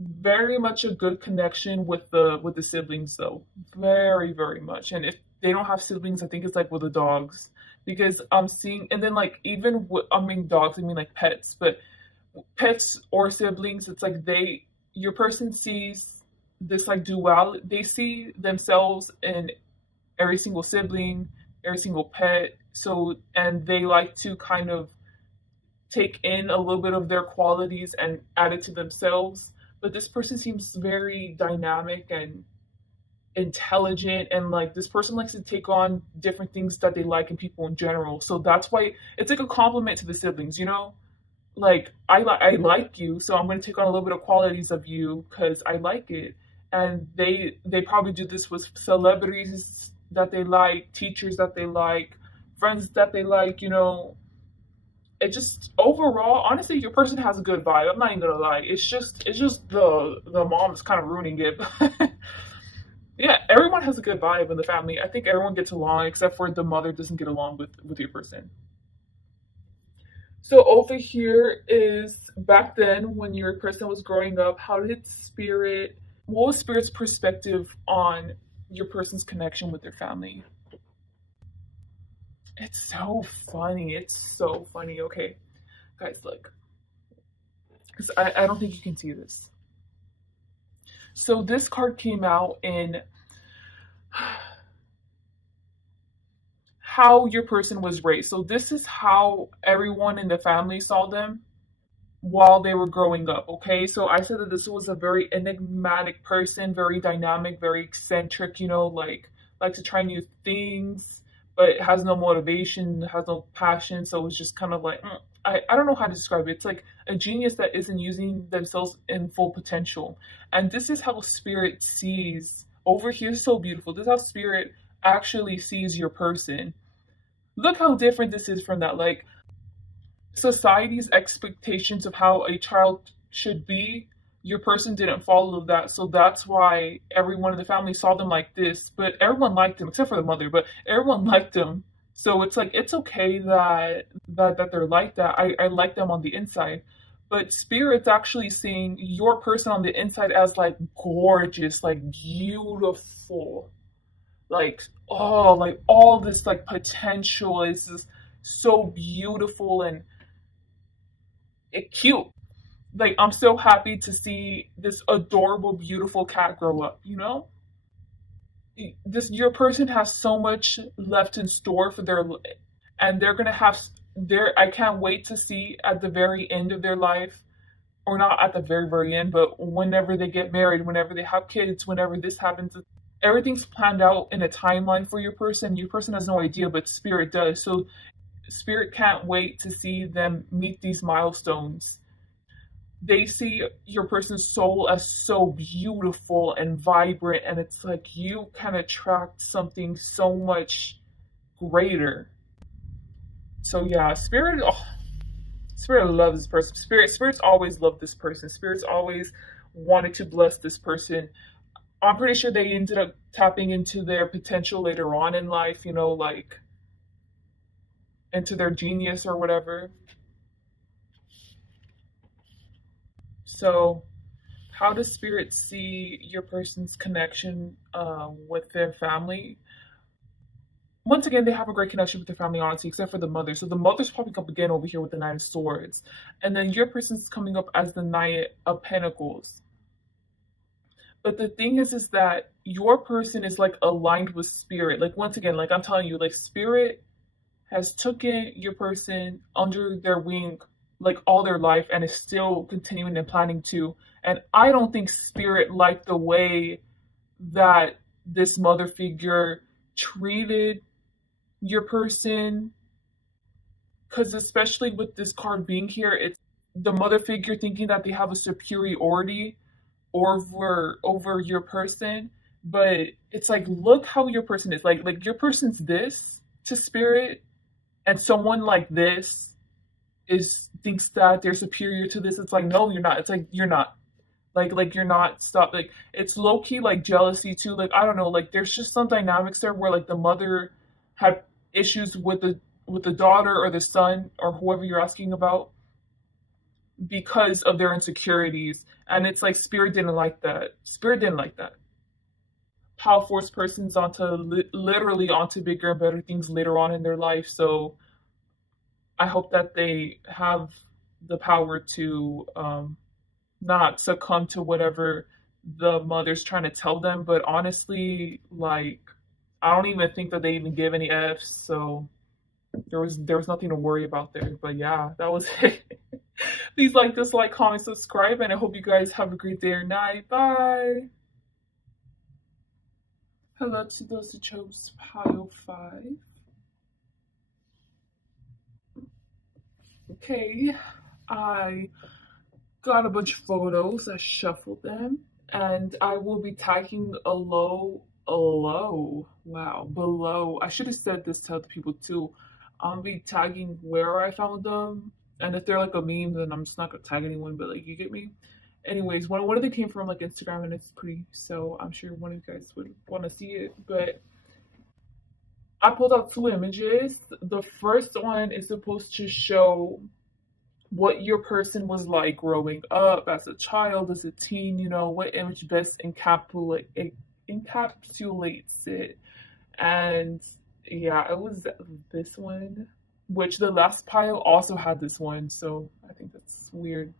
Very much a good connection with the siblings though. Very, very much. And if they don't have siblings, I think it's like with the dogs. Because I'm seeing, and then like even with, I mean dogs, I mean like pets, but pets or siblings, it's like your person sees this like duality. They see themselves in every single sibling, every single pet. So, and they like to kind of take in a little bit of their qualities and add it to themselves. But this person seems very dynamic and intelligent, and like this person likes to take on different things that they like in people in general. So that's why it's like a compliment to the siblings, you know? Like I like you, so I'm going to take on a little bit of qualities of you because I like it. And they probably do this with celebrities that they like, teachers that they like, friends that they like, you know. It just overall, honestly, your person has a good vibe. I'm not even gonna lie. It's just the mom is kind of ruining it. Yeah, everyone has a good vibe in the family. I think everyone gets along except for the mother doesn't get along with your person. So over here is back then when your person was growing up, what was Spirit's perspective on your person's connection with their family? It's so funny. It's so funny. Okay, guys, look. Because I don't think you can see this. So this card came out in how your person was raised. So this is how everyone in the family saw them while they were growing up, okay? So I said that this was a very enigmatic person, very dynamic, very eccentric, you know, like to try new things, but it has no motivation, has no passion. So it's just kind of like, I don't know how to describe it. It's like a genius that isn't using themselves in full potential. And this is how Spirit sees, over here, so beautiful. This is how Spirit actually sees your person. Look how different this is from that. Like, society's expectations of how a child should be, your person didn't follow that. So that's why everyone in the family saw them like this. But everyone liked them, except for the mother, but everyone liked them. So it's like, it's okay that they're like that. I like them on the inside. But Spirit's actually seeing your person on the inside as like gorgeous, like beautiful. Like, oh, like all this like potential is just so beautiful and cute. Like, I'm so happy to see this adorable, beautiful cat grow up, you know? Your person has so much left in store for and they're gonna have I can't wait to see at the very end of their life, or not at the very, very end, but whenever they get married, whenever they have kids, whenever this happens, everything's planned out in a timeline for your person. Your person has no idea, but Spirit does. So Spirit can't wait to see them meet these milestones. They see your person's soul as so beautiful and vibrant, and it's like you can attract something so much greater. So yeah, Spirit loves this person. Spirit's always loved this person. Spirit's always wanted to bless this person. I'm pretty sure they ended up tapping into their potential later on in life, you know, like into their genius or whatever. So how does spirit see your person's connection with their family? Once again, they have a great connection with their family, honestly, except for the mother. So the mother's popping up again over here with the Knight of Swords. And then your person's coming up as the Knight of Pentacles. But the thing is that your person is like aligned with spirit. Like, once again, like I'm telling you, like spirit has taken your person under their wing like all their life and is still continuing and planning to. And I don't think spirit liked the way that this mother figure treated your person, because especially with this card being here, it's the mother figure thinking that they have a superiority over your person. But it's like, look how your person is, like your person's this to spirit, and someone like this thinks that they're superior to this. It's like, no, you're not. It's like, you're not. Like you're not. Stop. Like, it's low-key like jealousy too. Like, I don't know, like there's just some dynamics there where like the mother had issues with the daughter or the son or whoever you're asking about because of their insecurities. And it's like spirit didn't like that. Spirit didn't like that. Power force persons onto literally onto bigger and better things later on in their life. So I hope that they have the power to not succumb to whatever the mother's trying to tell them. But honestly, like, I don't even think that they even give any F's. So there was nothing to worry about there. But yeah, that was it. Please like, dislike, comment, subscribe, and I hope you guys have a great day or night. Bye. Hello to those who chose pile 5. Okay, I got a bunch of photos, I shuffled them, and I will be tagging below. I should have said this to other people too. I'll be tagging where I found them, and if they're like a meme, then I'm just not gonna tag anyone, but like, you get me? Anyways, one of them came from like Instagram, and it's pretty, so I'm sure one of you guys would want to see it. But I pulled out 2 images. The first one is supposed to show what your person was like growing up as a child, as a teen, you know, what image best encapsulates it. And yeah, it was this one, which the last pile also had this one, so I think that's weird.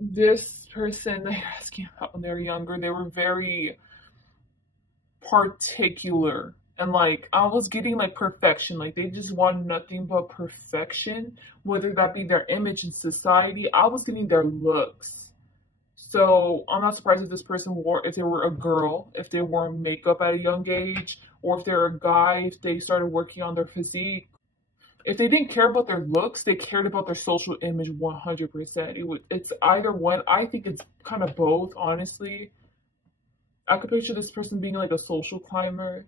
This person that you're asking about when they were younger, they were very particular, and like I was getting like perfection. Like, they just wanted nothing but perfection, whether that be their image in society. I was getting their looks. So I'm not surprised if this person if they were a girl, if they wore makeup at a young age, or if they're a guy, if they started working on their physique. If they didn't care about their looks, they cared about their social image 100%. It's either one. I think it's kind of both, honestly. I could picture this person being like a social climber.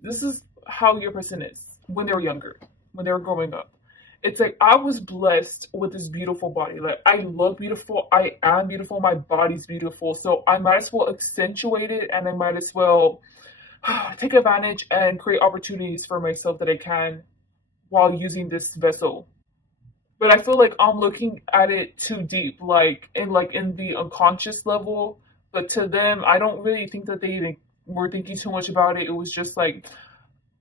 This is how your person is when they were younger, when they were growing up. It's like, I was blessed with this beautiful body. Like, I look beautiful. I am beautiful. My body's beautiful. So I might as well accentuate it, and I might as well take advantage and create opportunities for myself that I can while using this vessel. But I feel like I'm looking at it too deep, like in the unconscious level. But to them, I don't really think that they even were thinking too much about it. It was just like,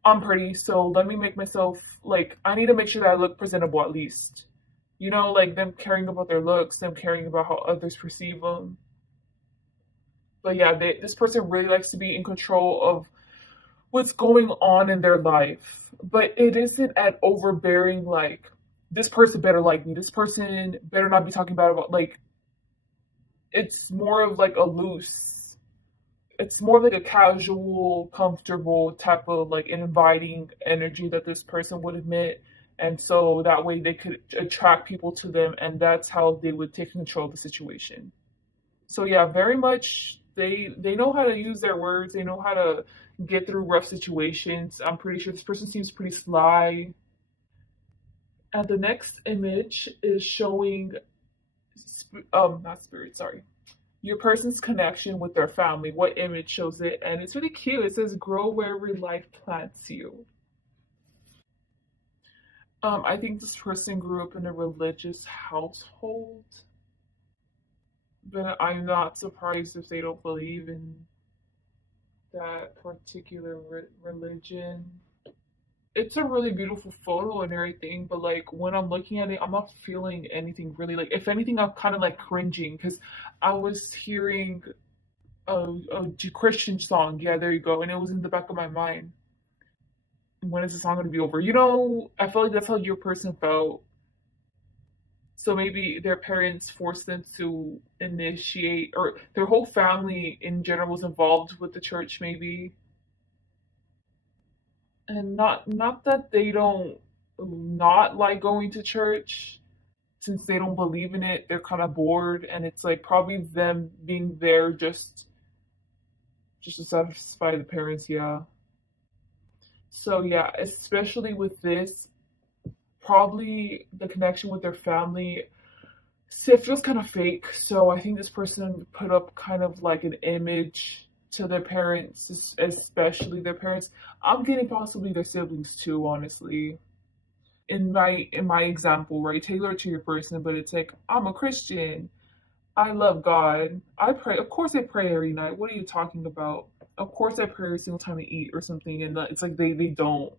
I'm pretty, so let me make myself, like, I need to make sure that I look presentable at least. You know, like them caring about their looks, them caring about how others perceive them. But yeah, this person really likes to be in control of what's going on in their life. But it isn't at overbearing, like, this person better like me, this person better not be talking about, like, it's more of like a loose, it's more like a casual, comfortable type of like an inviting energy that this person would emit. And so that way they could attract people to them, and that's how they would take control of the situation. So yeah, very much they know how to use their words, they know how to get through rough situations. I'm pretty sure this person seems pretty sly. And the next image is showing not spirit, sorry, your person's connection with their family. What image shows it? And it's really cute. It says, grow wherever life plants you. I think this person grew up in a religious household, but I'm not surprised if they don't believe in that particular religion. It's a really beautiful photo and everything, but like when I'm looking at it, I'm not feeling anything really. Like, if anything, I'm kind of like cringing because I was hearing a Christian song. Yeah, there you go. And it was in the back of my mind. When is the song going to be over? You know, I feel like that's how your person felt. So maybe their parents forced them to initiate, or their whole family in general was involved with the church, maybe. And not that they don't not like going to church, since they don't believe in it, they're kind of bored, and it's like probably them being there just to satisfy the parents, yeah. So yeah, especially with this, probably the connection with their family, see, it feels kind of fake. So I think this person put up kind of like an image to their parents, especially their parents. I'm getting possibly their siblings too, honestly. In my example, right, tailored to your person, but it's like, I'm a Christian. I love God. I pray. Of course, I pray every night. What are you talking about? Of course, I pray every single time I eat or something. And it's like they don't.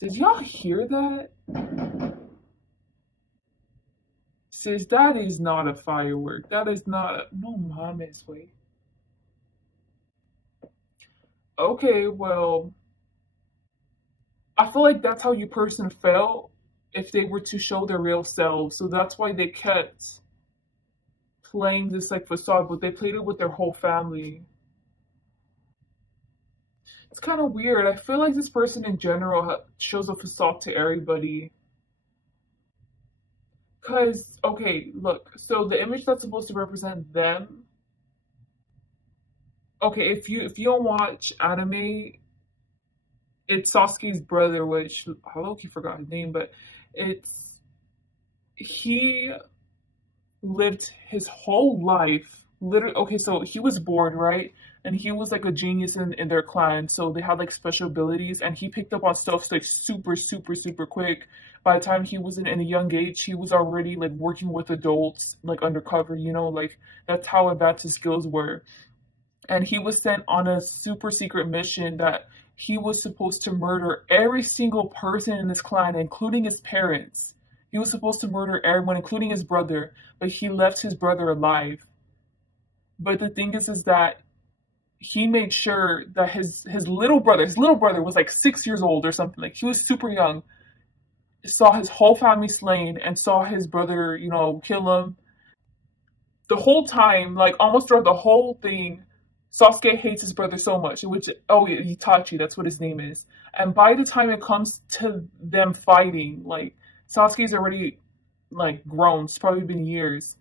Did y'all hear that? Sis, that is not a firework. That is not a, no mames, way. Okay, well, I feel like that's how your person felt if they were to show their real selves. So that's why they kept playing this like facade, but they played it with their whole family. It's kind of weird. I feel like this person in general shows a facade to everybody. Because, okay, look, so the image that's supposed to represent them, okay, if you don't watch anime, it's Sasuke's brother, which I low-key forgot his name, but it's he lived his whole life literally. Okay, so he was born, right, and he was like a genius in their clan, so they had like special abilities, and he picked up on stuff like super super super quick. By the time he was in a young age, he was already like working with adults, like undercover, you know, like that's how advanced his skills were. And he was sent on a super secret mission that he was supposed to murder every single person in his clan, including his parents. He was supposed to murder everyone, including his brother, but he left his brother alive. But the thing is that he made sure that his little brother was like 6 years old or something. Like he was super young, saw his whole family slain and saw his brother, you know, kill him. The whole time, like almost throughout the whole thing, Sasuke hates his brother so much, which, oh yeah, Itachi, that's what his name is. And by the time it comes to them fighting, like, Sasuke's already, like, grown. It's probably been years.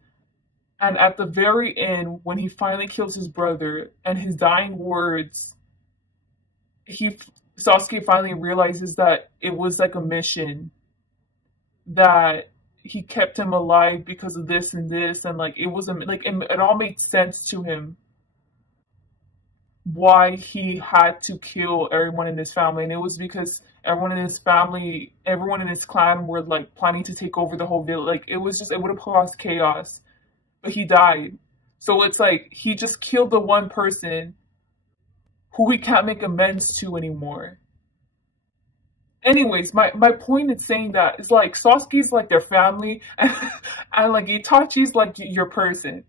And at the very end, when he finally kills his brother, and his dying words, Sasuke finally realizes that it was like a mission, that he kept him alive because of this and this, and like, it was, like, it all made sense to him why he had to kill everyone in his family. And it was because everyone in his family, everyone in his clan were like planning to take over the whole village. Like it was just, it would have caused chaos, but he died. So it's like he just killed the one person who he can't make amends to anymore. Anyways, my point in saying that is like Sasuke's like their family, and like Itachi's like your person.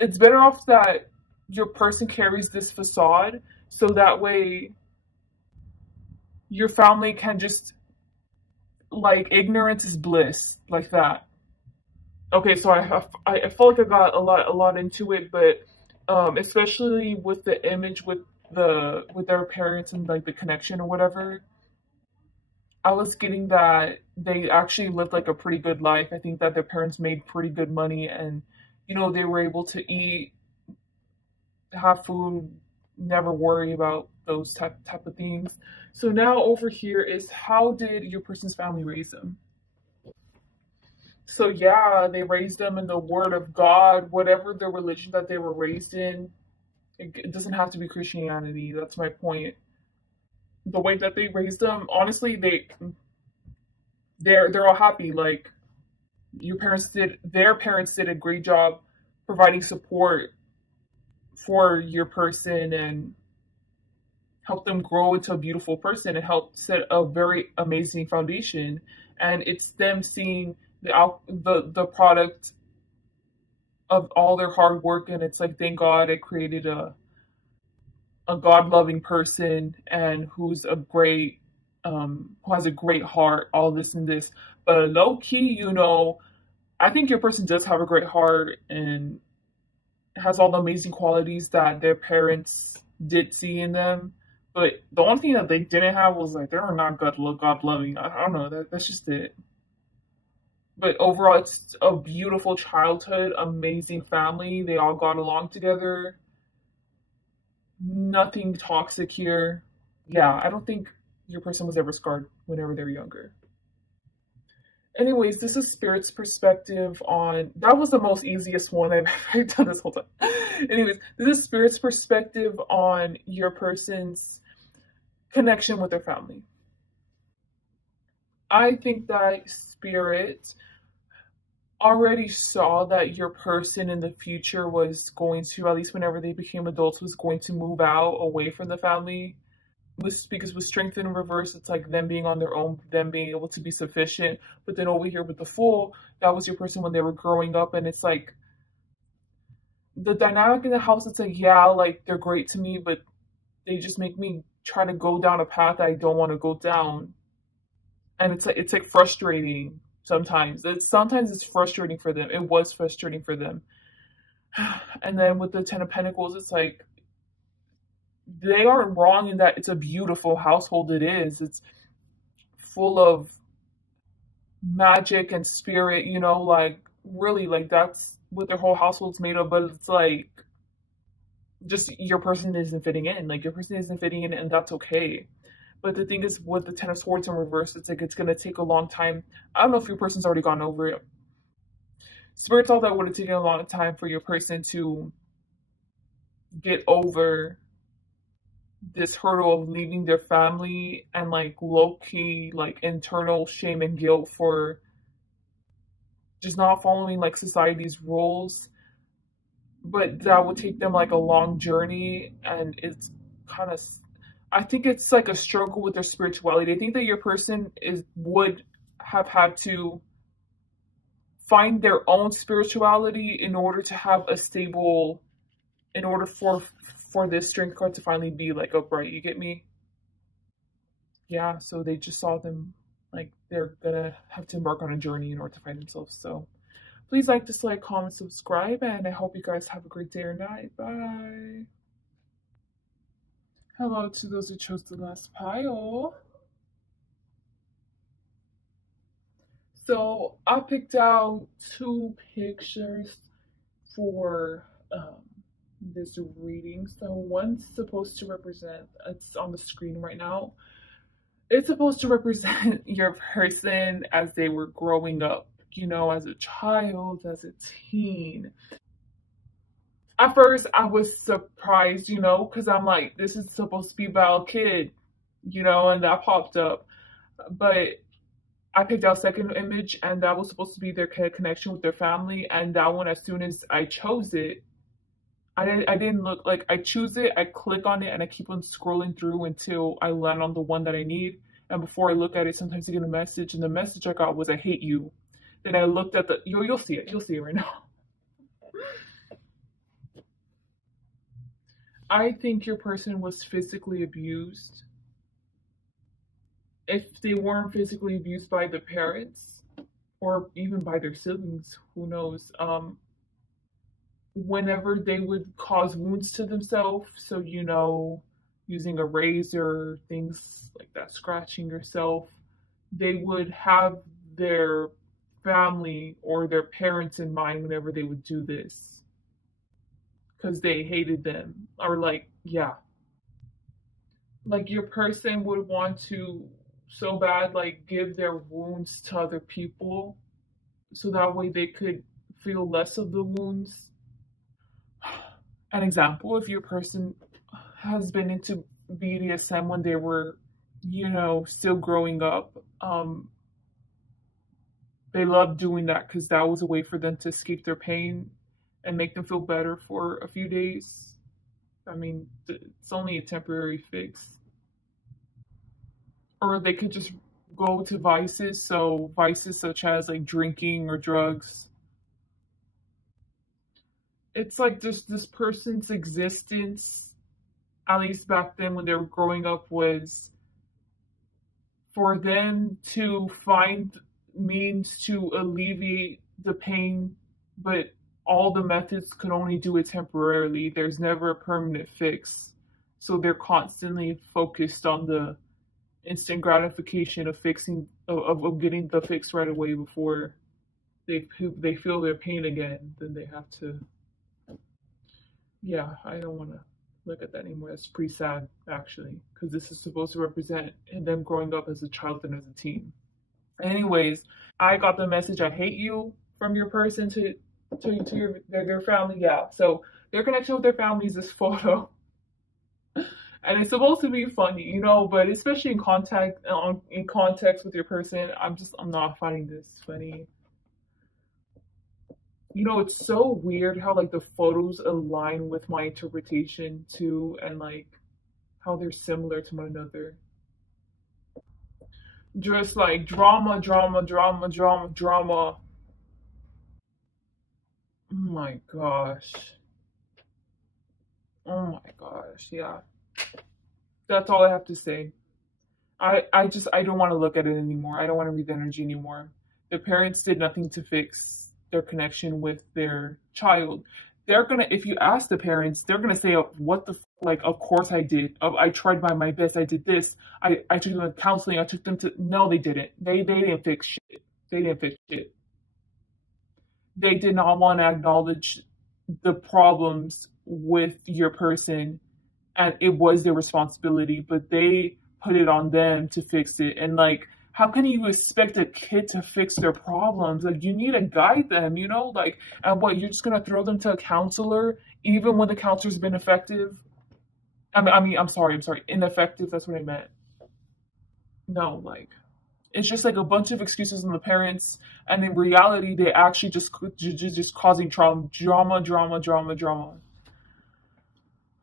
It's better off that your person carries this facade, so that way your family can just, like, ignorance is bliss, like that. Okay, so I felt like I got a lot into it, but especially with the image with their parents and like the connection or whatever, I was getting that they actually lived like a pretty good life. I think that their parents made pretty good money, and you know, they were able to eat, have food, never worry about those type of things. So now over here is, how did your person's family raise them? So yeah, they raised them in the word of God, whatever the religion that they were raised in. It doesn't have to be Christianity. That's my point. the way that they raised them, honestly, they're all happy. Like their parents did a great job providing support for your person and help them grow into a beautiful person and help set a very amazing foundation. And it's them seeing the product of all their hard work, and it's like, thank God I created a God loving person and who's a great who has a great heart, all this and this. But low key, you know, I think your person does have a great heart and has all the amazing qualities that their parents did see in them. But the only thing that they didn't have was like they're not God loving. I don't know. That's just it. But overall, it's a beautiful childhood, amazing family. They all got along together. Nothing toxic here. Yeah, I don't think your person was ever scarred whenever they were younger. Anyways, this is Spirit's perspective on, that was the most easiest one I've ever done this whole time. Anyways, this is Spirit's perspective on your person's connection with their family. I think that Spirit already saw that your person in the future was going to, at least whenever they became adults, was going to move out away from the family. Because with Strength in reverse, it's like them being on their own, them being able to be sufficient. But then over here with the Fool, that was your person when they were growing up, and it's like the dynamic in the house. It's like, yeah, like they're great to me, but they just make me try to go down a path I don't want to go down, and it's like frustrating sometimes. Sometimes it's frustrating for them. It was frustrating for them. And then with the Ten of Pentacles, it's like they aren't wrong in that it's a beautiful household. It is. It's full of magic and spirit, you know, like really, like that's what their whole household's made of. But it's like just your person isn't fitting in. Like your person isn't fitting in, and that's okay. But the thing is, with the Ten of Swords in reverse, it's like it's gonna take a long time. I don't know if your person's already gone over it. Spirit thought that would have taken a long time for your person to get over this hurdle of leaving their family and like low-key like internal shame and guilt for just not following like society's rules. But that would take them like a long journey, and it's kind of, I think it's like a struggle with their spirituality. I think that your person would have had to find their own spirituality in order to have a stable, in order for this Strength card to finally be like upright. You get me? Yeah, so they just saw them like they're gonna have to embark on a journey in order to find themselves. So please like, dislike, comment, subscribe, and I hope you guys have a great day or night. Bye. Hello to those who chose the last pile. So I picked out two pictures for this reading. So one's supposed to represent, it's on the screen right now, it's supposed to represent your person as they were growing up, you know, as a child, as a teen. At first I was surprised, you know, because I'm like, this is supposed to be about a kid, you know, and that popped up. But I picked out second image, and that was supposed to be their connection with their family. And that one, as soon as I chose it, I didn't look, like I choose it, I click on it, and I keep on scrolling through until I land on the one that I need. And before I look at it, sometimes I get a message, and the message I got was, I hate you. Then I looked at the, you'll see it right now. I think your person was physically abused. If they weren't physically abused by the parents or even by their siblings, who knows, whenever they would cause wounds to themselves, so, you know, using a razor, things like that, scratching yourself, they would have their family or their parents in mind whenever they would do this, because they hated them. Or like, yeah, like your person would want to so bad like give their wounds to other people so that way they could feel less of the wounds. An example, if your person has been into BDSM when they were still growing up. They love doing that because that was a way for them to escape their pain and make them feel better for a few days. I mean, it's only a temporary fix. Or they could just go to vices. So, vices such as like drinking or drugs. It's like just this person's existence, at least back then when they were growing up, was for them to find means to alleviate the pain, but all the methods could only do it temporarily. There's never a permanent fix. So they're constantly focused on the instant gratification of fixing of getting the fix right away before they feel their pain again. Then they have to. Yeah, I don't want to look at that anymore. That's pretty sad, actually, because this is supposed to represent them growing up as a child and as a teen. Anyways, I got the message "I hate you" from your person to their family. Yeah, so their connection with their family is this photo, and it's supposed to be funny, but especially in context with your person, I'm not finding this funny. It's so weird how like the photos align with my interpretation too, and like how they're similar to one another. Just like drama, drama, drama, drama, drama. Oh my gosh. Oh my gosh. Yeah. That's all I have to say. I don't want to look at it anymore. I don't want to read the energy anymore. The parents did nothing to fix their connection with their child. They're gonna, if you ask the parents, they're gonna say, "Oh, what the like? Of course I did. I tried my best. I did this. I took them to counseling. I took them to." No, they didn't. They didn't fix shit. They didn't fix shit. They did not want to acknowledge the problems with your person, and it was their responsibility, but they put it on them to fix it. And like, how can you expect a kid to fix their problems? Like, you need to guide them, like, and what, you're just gonna throw them to a counselor even when the counselor's been effective? I'm sorry, ineffective. That's what I meant. No, like, it's just like a bunch of excuses on the parents, and in reality, they actually just causing drama, drama, drama, drama.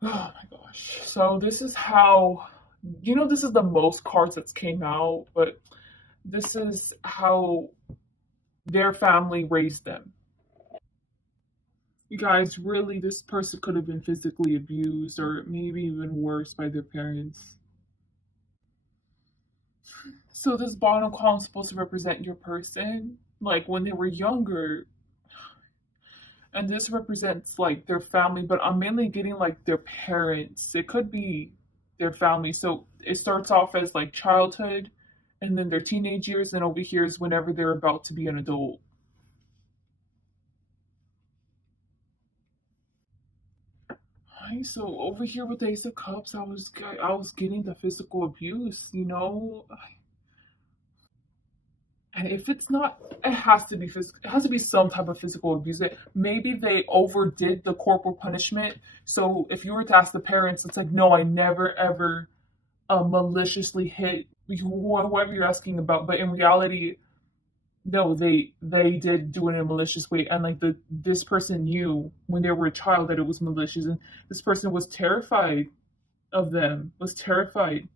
Oh my gosh. So this is how, this is the most cards that's came out, but this is how their family raised them. You guys, really, this person could have been physically abused or maybe even worse by their parents. So this bottom column is supposed to represent your person, like when they were younger. And this represents like their family, but I'm mainly getting like their parents. It could be their family. So it starts off as like childhood, and then their teenage years, and over here is whenever they're about to be an adult. Right, so over here with the Ace of Cups, I was getting the physical abuse, and if it's not, it has to be physical. It has to be some type of physical abuse. Maybe they overdid the corporal punishment. So if you were to ask the parents, it's like, no, I never ever maliciously hit whoever you're asking about. But in reality, no, they did do it in a malicious way, and like this person knew when they were a child that it was malicious, and this person was terrified of them, was terrified.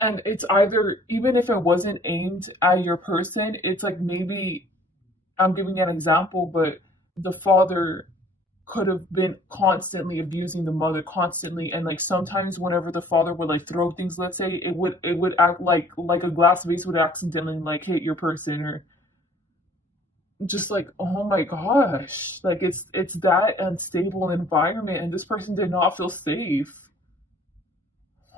And it's either, even if it wasn't aimed at your person, it's like maybe, I'm giving an example, but the father could have been constantly abusing the mother constantly, and like sometimes whenever the father would like throw things, let's say, it would act like a glass vase would accidentally like hit your person, or just like, oh my gosh, like it's that unstable environment, and this person did not feel safe.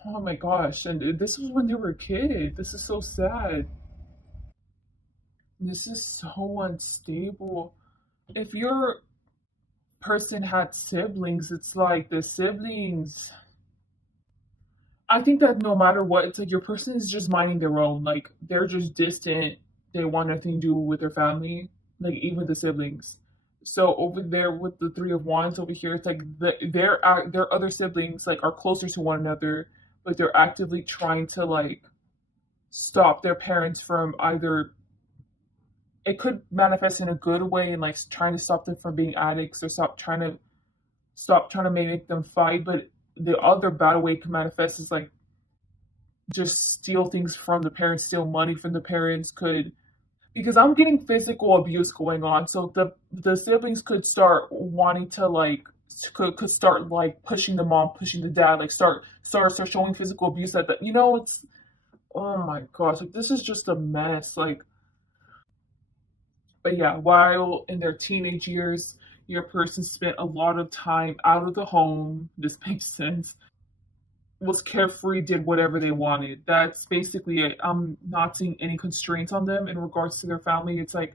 Oh my gosh, and this was when they were a kid. This is so sad. This is so unstable. If your person had siblings, it's like the siblings, I think that no matter what, it's like your person is just minding their own. Like, they're just distant. They want nothing to do with their family, like even the siblings. So over there with the Three of Wands over here, it's like their other siblings like are closer to one another, but they're actively trying to like stop their parents from either, it could manifest in a good way and like trying to stop them from being addicts, or stop trying to make them fight. But the other bad way it can manifest is like just steal things from the parents, steal money from the parents, could, because I'm getting physical abuse going on. So the siblings could start wanting to like, could start like pushing the mom, pushing the dad, like start showing physical abuse at the, you know, it's, oh my gosh, like this is just a mess. Like, but yeah, while in their teenage years, your person spent a lot of time out of the home. This makes sense. Was carefree, did whatever they wanted. That's basically it. I'm not seeing any constraints on them in regards to their family. It's like,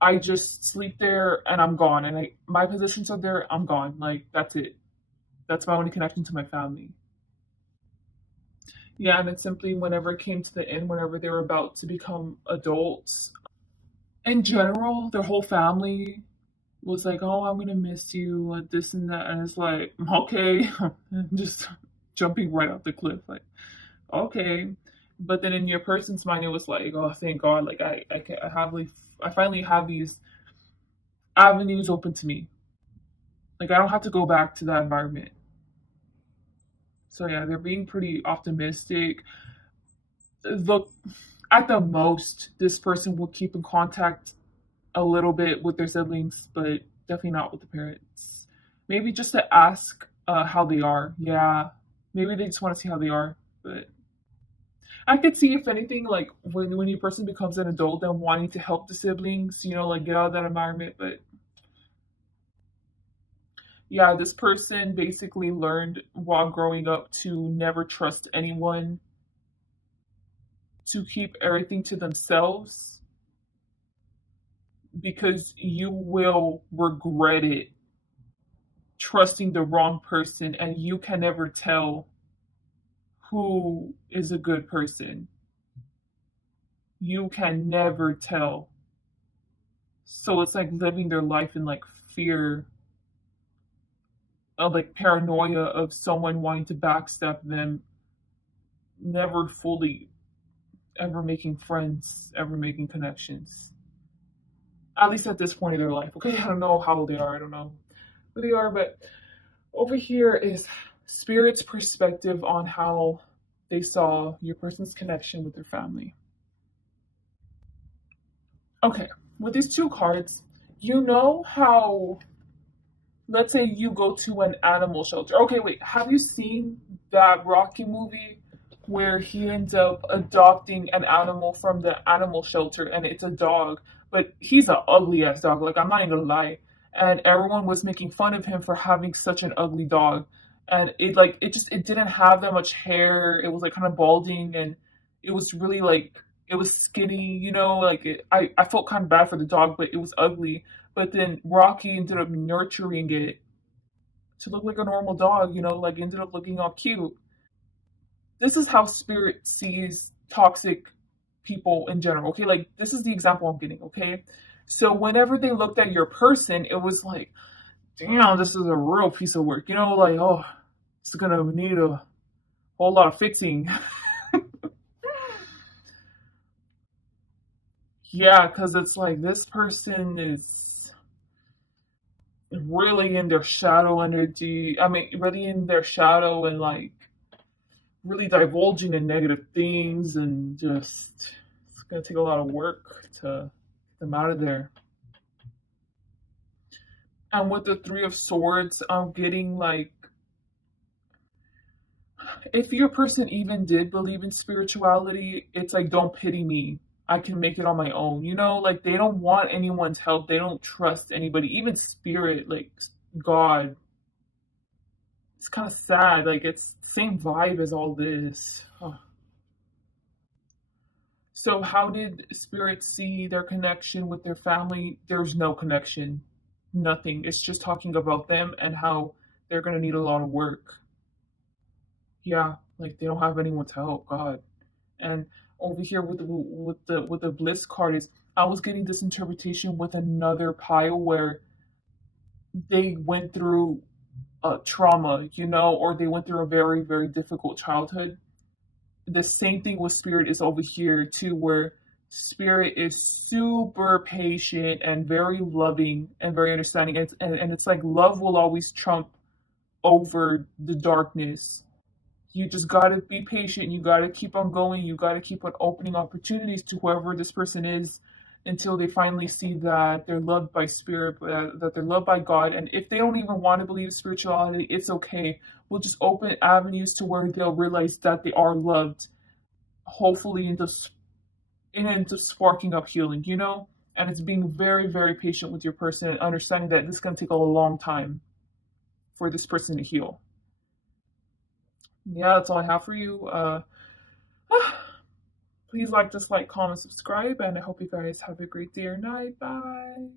I just sleep there and I'm gone. And my possessions are there, I'm gone. Like, that's it. That's my only connection to my family. Yeah, and then simply whenever it came to the end, whenever they were about to become adults, in general, their whole family was like, oh, I'm gonna miss you, this and that. And it's like, okay, just jumping right off the cliff, like, okay. But then in your person's mind, it was like, oh, thank God, like I finally have these avenues open to me. Like I don't have to go back to that environment. So yeah, they're being pretty optimistic. Look, at the most, this person will keep in contact a little bit with their siblings, but definitely not with the parents. Maybe just to ask how they are. Yeah, maybe they just want to see how they are. But I could see, if anything, like when your person becomes an adult, then wanting to help the siblings, you know, like get out of that environment. But yeah, this person basically learned while growing up to never trust anyone, to keep everything to themselves, because you will regret it trusting the wrong person, and you can never tell who is a good person. You can never tell. So it's like living their life in like fear of like paranoia of someone wanting to backstab them, never fully ever making friends, ever making connections. At least at this point of their life. Okay, I don't know how old they are, I don't know who they are, but over here is Spirit's perspective on how they saw your person's connection with their family. Okay, with these two cards, you know how, let's say you go to an animal shelter. Okay, wait, have you seen that Rocky movie where he ends up adopting an animal from the animal shelter, and it's a dog, but he's an ugly ass dog, like I'm not even gonna lie. And everyone was making fun of him for having such an ugly dog. And it didn't have that much hair. It was like kind of balding, and it was really like, it was skinny, you know, like I felt kind of bad for the dog, but it was ugly. But then Rocky ended up nurturing it to look like a normal dog, you know, like ended up looking all cute. This is how Spirit sees toxic people in general, okay? Like, this is the example I'm getting, okay? So whenever they looked at your person, it was like, damn, this is a real piece of work, you know, like, oh, it's gonna need a whole lot of fixing. Yeah, because it's like, this person is really in their shadow energy. I mean, really in their shadow, and like really divulging in negative things, and just, it's gonna take a lot of work to get them out of there. And with the Three of Swords, I'm getting like, if your person even did believe in spirituality, it's like, don't pity me. I can make it on my own. You know, like they don't want anyone's help. They don't trust anybody, even spirit, like God. It's kind of sad. Like it's the same vibe as all this. Oh. So how did Spirit see their connection with their family? There's no connection. Nothing. It's just talking about them and how they're going to need a lot of work. Yeah, like they don't have anyone to help. God. And over here with the Bliss card is, I was getting this interpretation with another pile where they went through trauma, you know, or they went through a very, very difficult childhood. The same thing with spirit is over here too, where spirit is super patient and very loving and very understanding. And it's like love will always trump over the darkness. You just gotta be patient. You gotta keep on going. You gotta keep on opening opportunities to whoever this person is until they finally see that they're loved by spirit, that they're loved by God. And if they don't even want to believe spirituality, it's okay. We'll just open avenues to where they'll realize that they are loved, hopefully into sparking up healing, you know? And it's being very, very patient with your person and understanding that this is going to take a long time for this person to heal. Yeah, that's all I have for you. Please like, dislike, comment, subscribe, and I hope you guys have a great day or night. Bye.